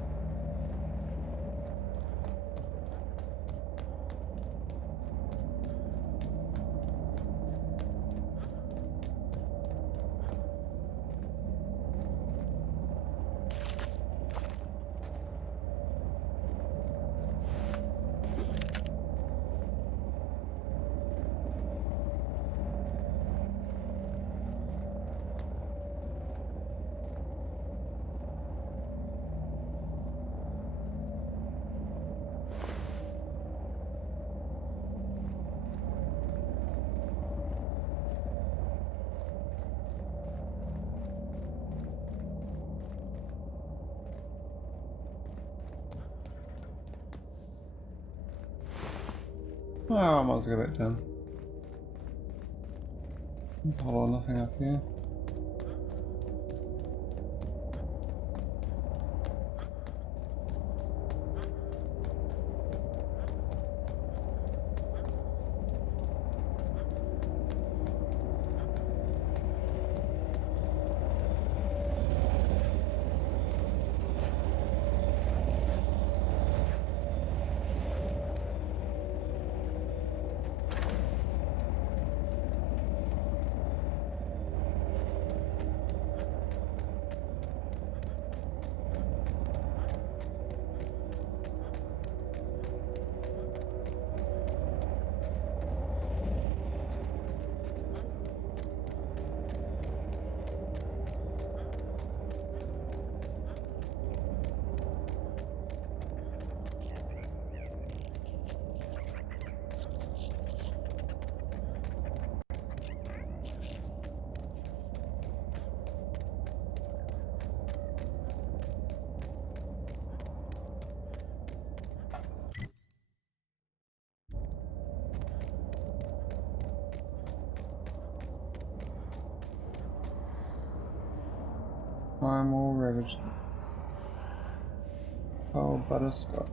Oh, I might as well go back down. There's a whole lot of nothing up here. Primal Ravage. Oh, butterscotch.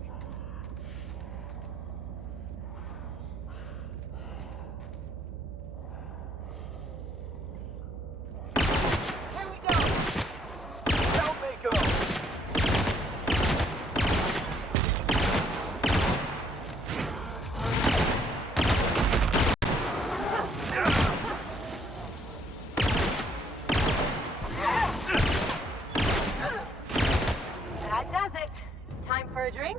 That does it. Time for a drink?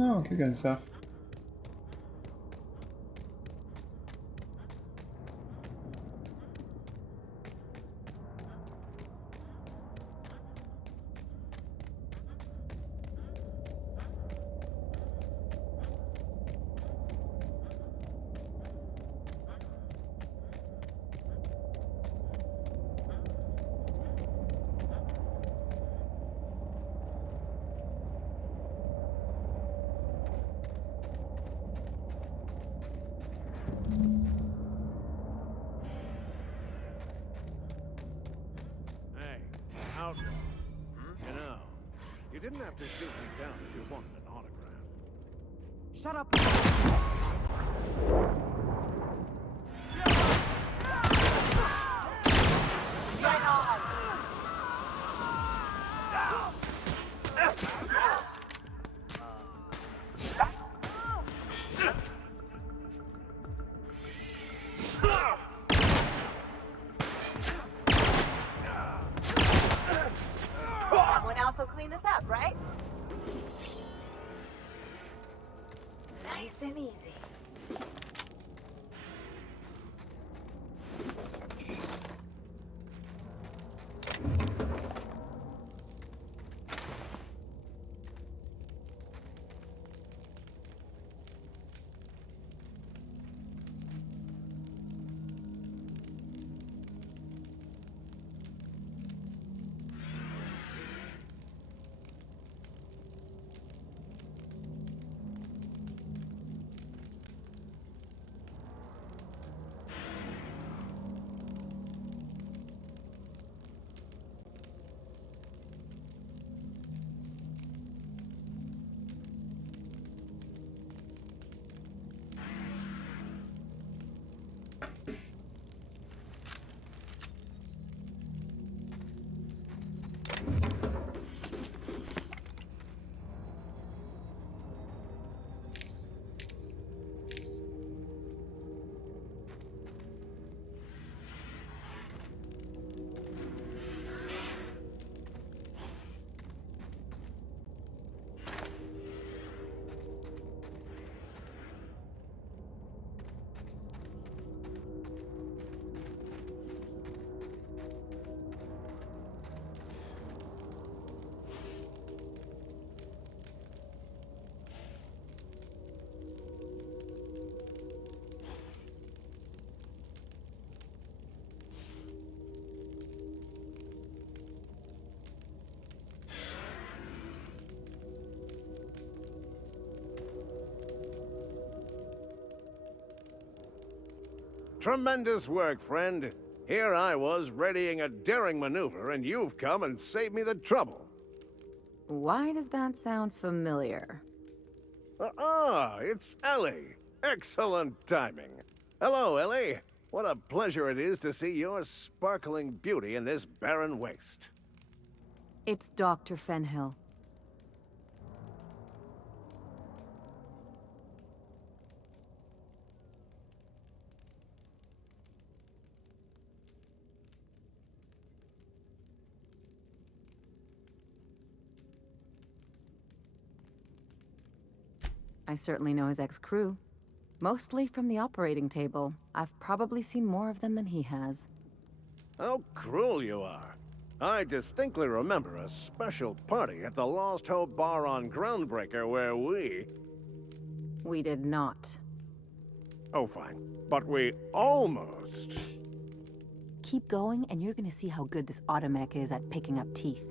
Oh, keep going south. Hey, outlaw. You know, you didn't have to shoot me down if you wanted an autograph. Shut up! Someone else will clean this up, right? Nice and easy. Tremendous work, friend. Here I was readying a daring maneuver, and you've come and saved me the trouble. Why does that sound familiar? It's Ellie. Excellent timing. Hello, Ellie. What a pleasure it is to see your sparkling beauty in this barren waste. It's Dr. Fenhill. I certainly know his ex-crew. Mostly from the operating table. I've probably seen more of them than he has. How cruel you are. I distinctly remember a special party at the Lost Hope Bar on Groundbreaker where We did not. Oh, fine. But we almost... Keep going, and you're gonna see how good this automech is at picking up teeth.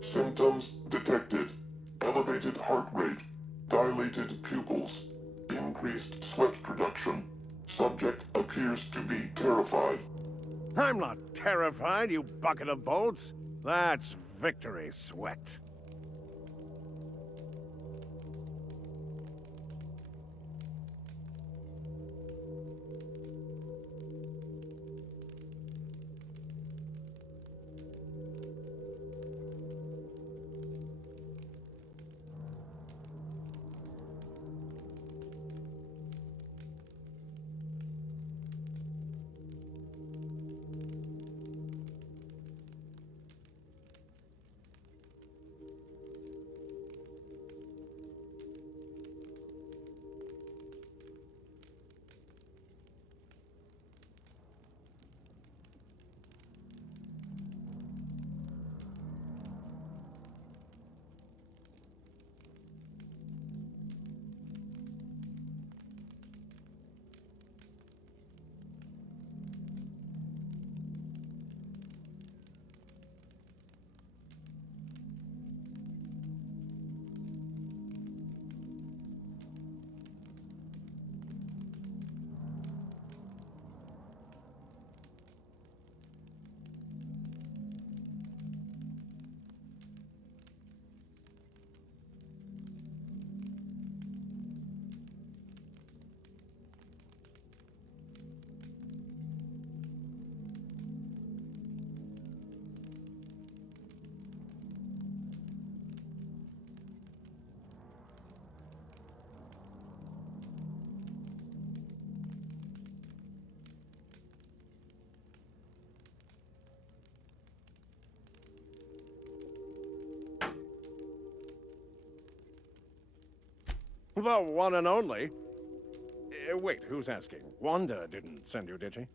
Symptoms detected. Elevated heart rate. Dilated pupils. Increased sweat production. Subject appears to be terrified. I'm not terrified, you bucket of bolts. That's victory sweat. The one and only. Wait, who's asking? Wanda didn't send you, did she?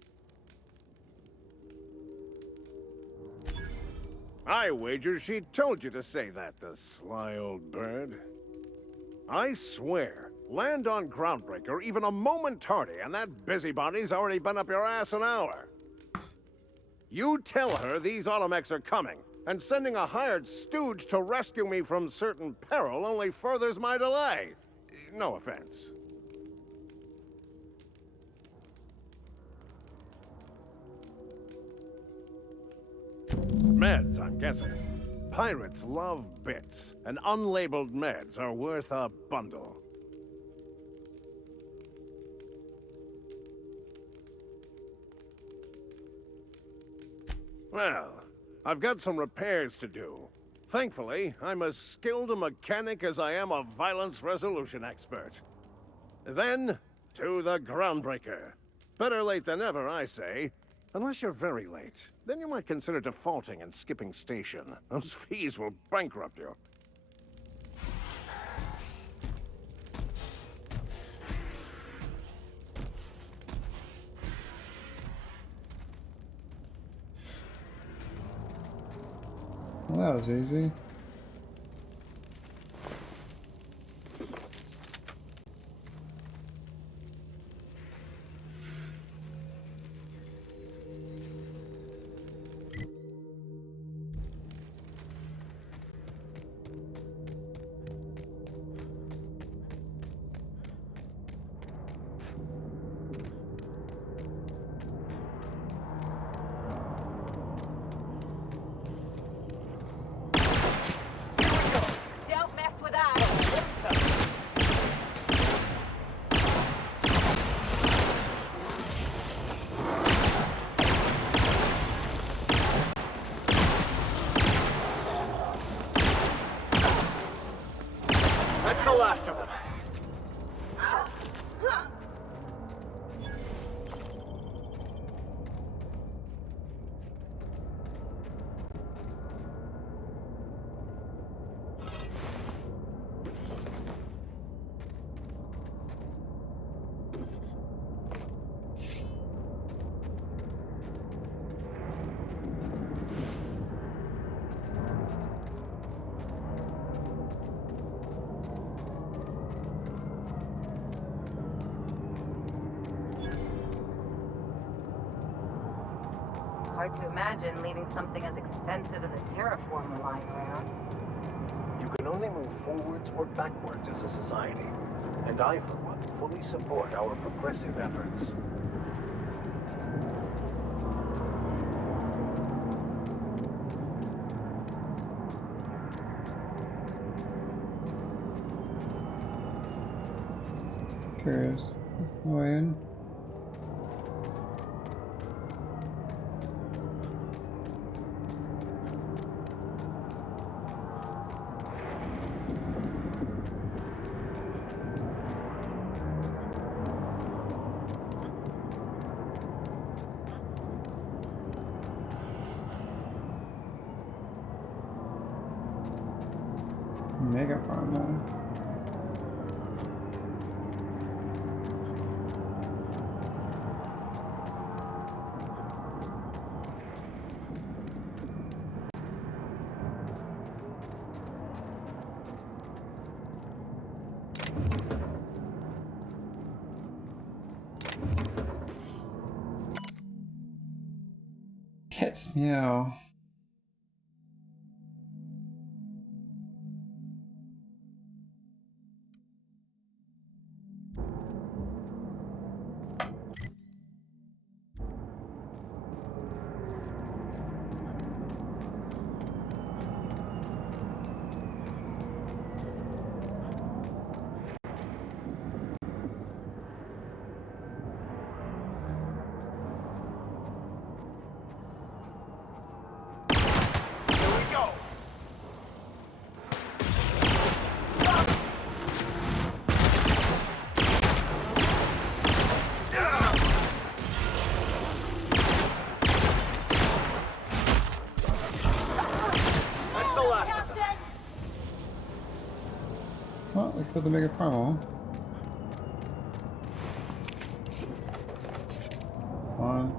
I wager she told you to say that, the sly old bird. I swear, land on Groundbreaker even a moment tardy, and that busybody's already been up your ass an hour. You tell her these automechs are coming, and sending a hired stooge to rescue me from certain peril only furthers my delay. No offense. Meds, I'm guessing. Pirates love bits, and unlabeled meds are worth a bundle. Well, I've got some repairs to do. Thankfully, I'm as skilled a mechanic as I am a violence resolution expert. Then, to the Groundbreaker. Better late than never, I say. Unless you're very late. Then you might consider defaulting and skipping station. Those fees will bankrupt you. Well, that was easy. Don't mess with us! That's the last of them. Hard to imagine leaving something as expensive as a terraformer lying around. You can only move forwards or backwards as a society. And I, for one, fully support our progressive efforts. Curious. No way in. Mega promo. Cat's meow. for the Mega Primal. One.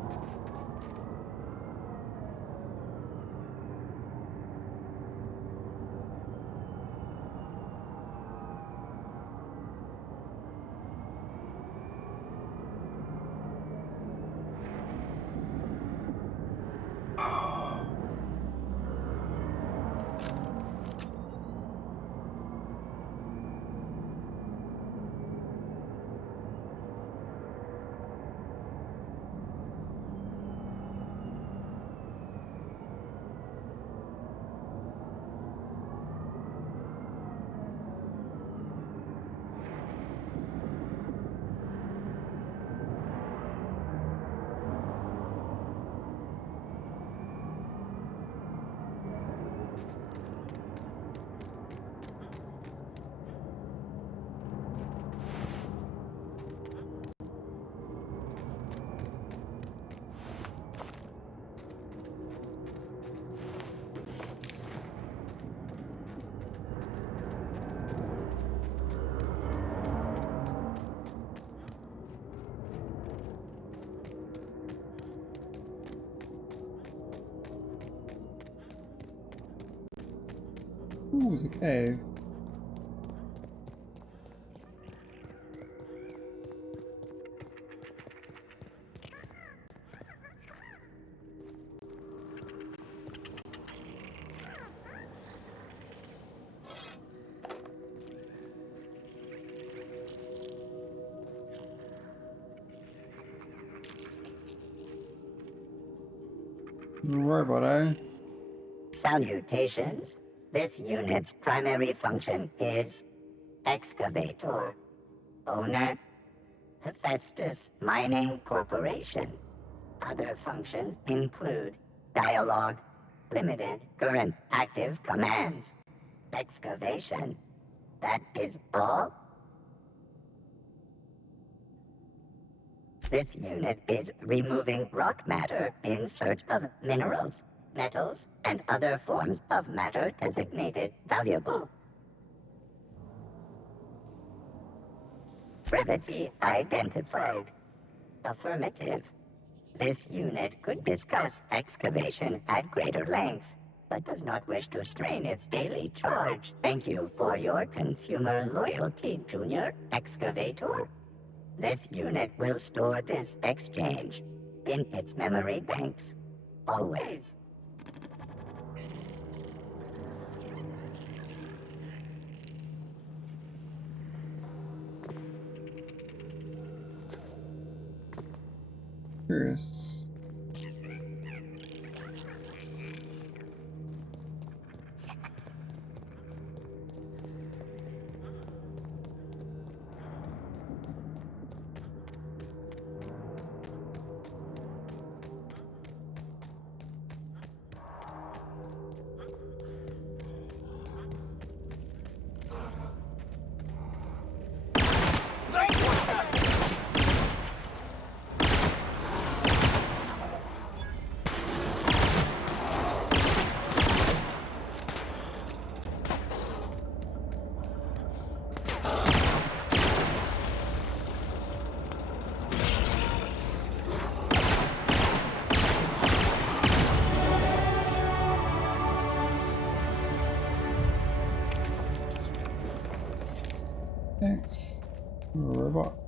Ooh, it's a cave. Robot, eh? Salutations. This unit's primary function is excavator. Owner, Hephaestus Mining Corporation. Other functions include dialogue, limited current active commands, excavation. That is all. This unit is removing rock matter in search of minerals, metals, and other forms of matter designated valuable. Brevity identified. Affirmative. This unit could discuss excavation at greater length, but does not wish to strain its daily charge. Thank you for your consumer loyalty, Junior Excavator. This unit will store this exchange in its memory banks, always. Curious. Thanks. I'm a robot.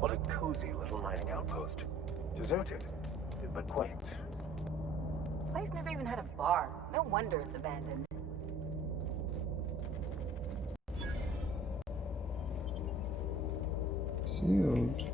What a cozy little mining outpost. Deserted. but quaint. Place never even had a bar. No wonder it's abandoned. Sealed.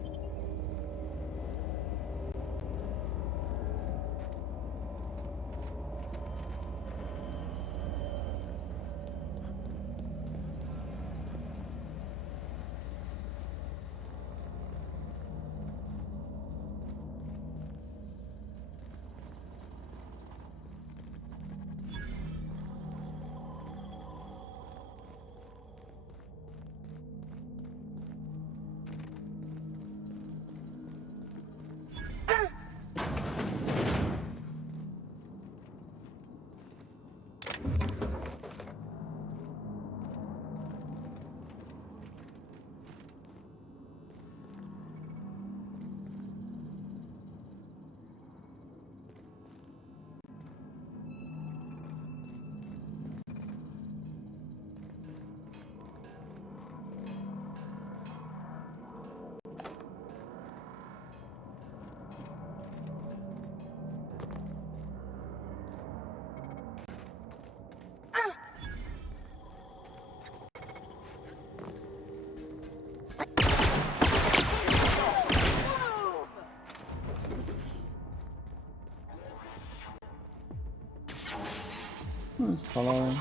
It's following.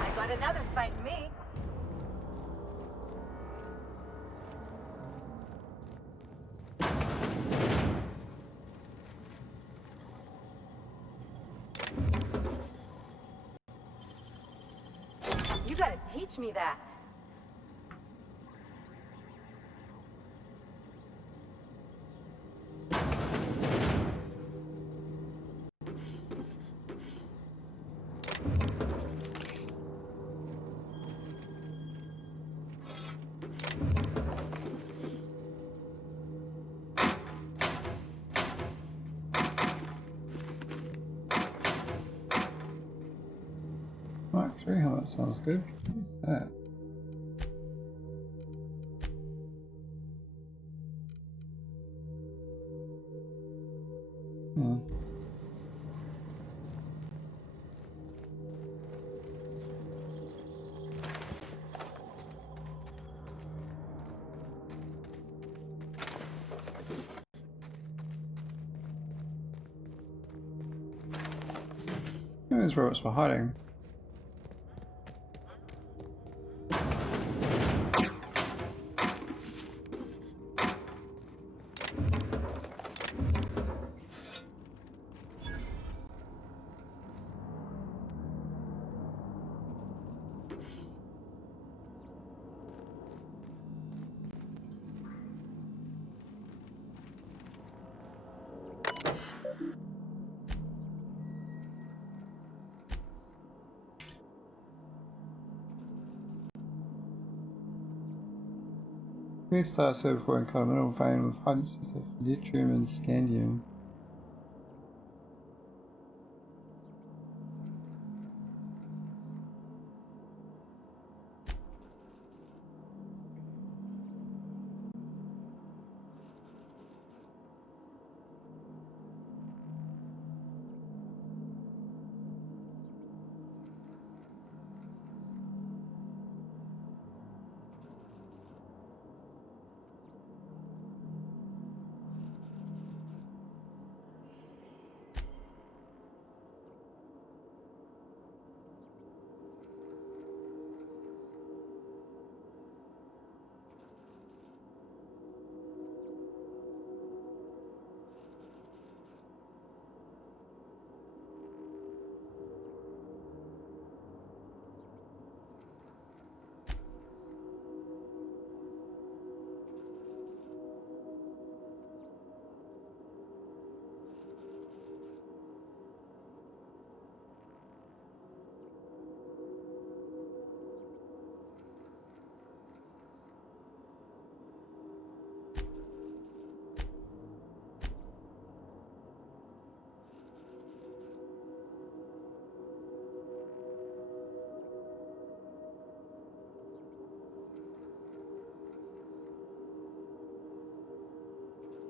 I got another fighting me. You gotta teach me that. Mark 3 helmet sounds good. What's that? Hmm. Maybe these robots were hiding. We started so before in color mineral vein with high density of lithium and scandium.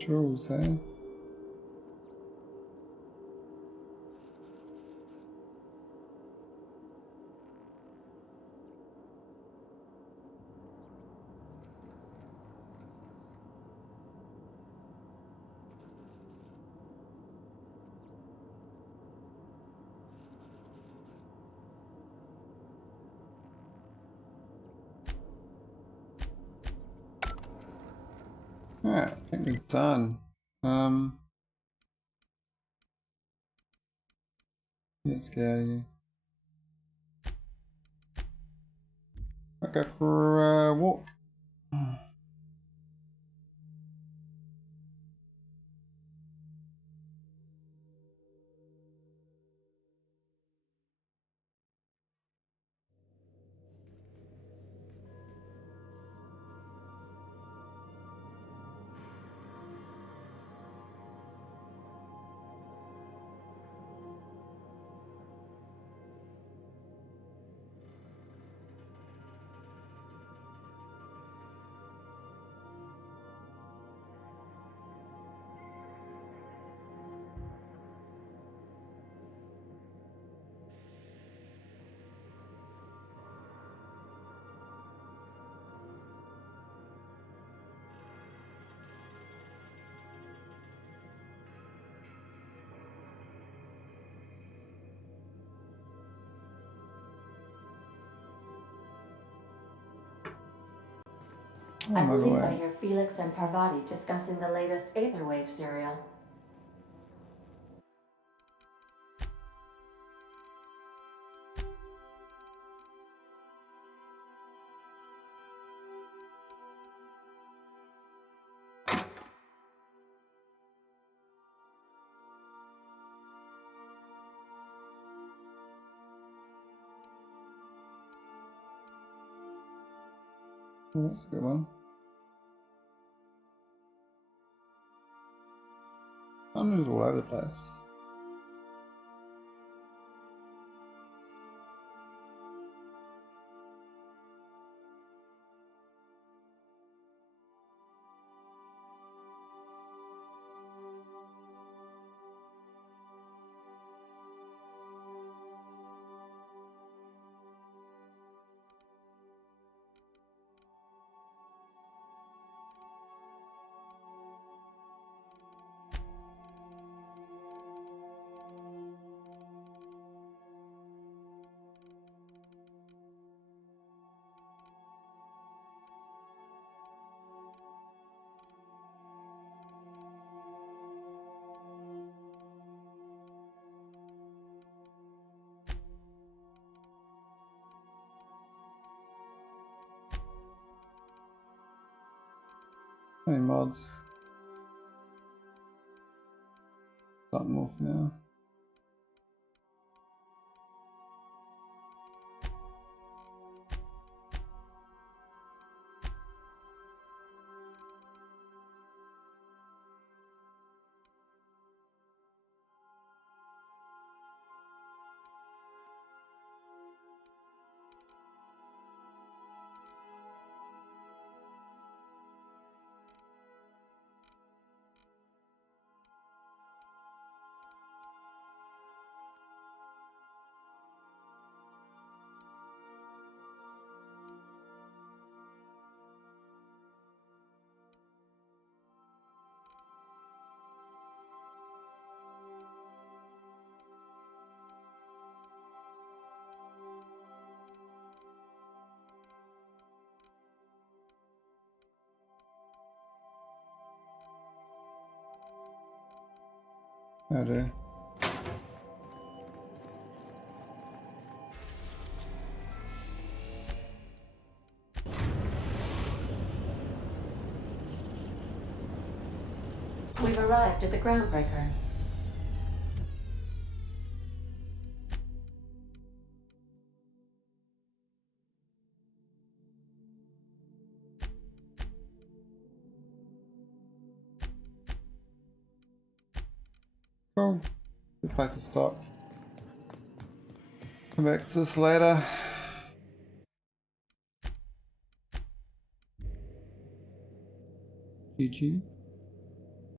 rules, eh? Alright, I think we're done. Let's get out of here. I'll go for a walk. I believe I hear Felix and Parvati discussing the latest Aetherwave serial. Oh, that's a good one. Thumbs all over the place. Any mods? Something more for now. I do. We've arrived at the groundbreaker. Cool. Good place to stop. Come back to this later. GG.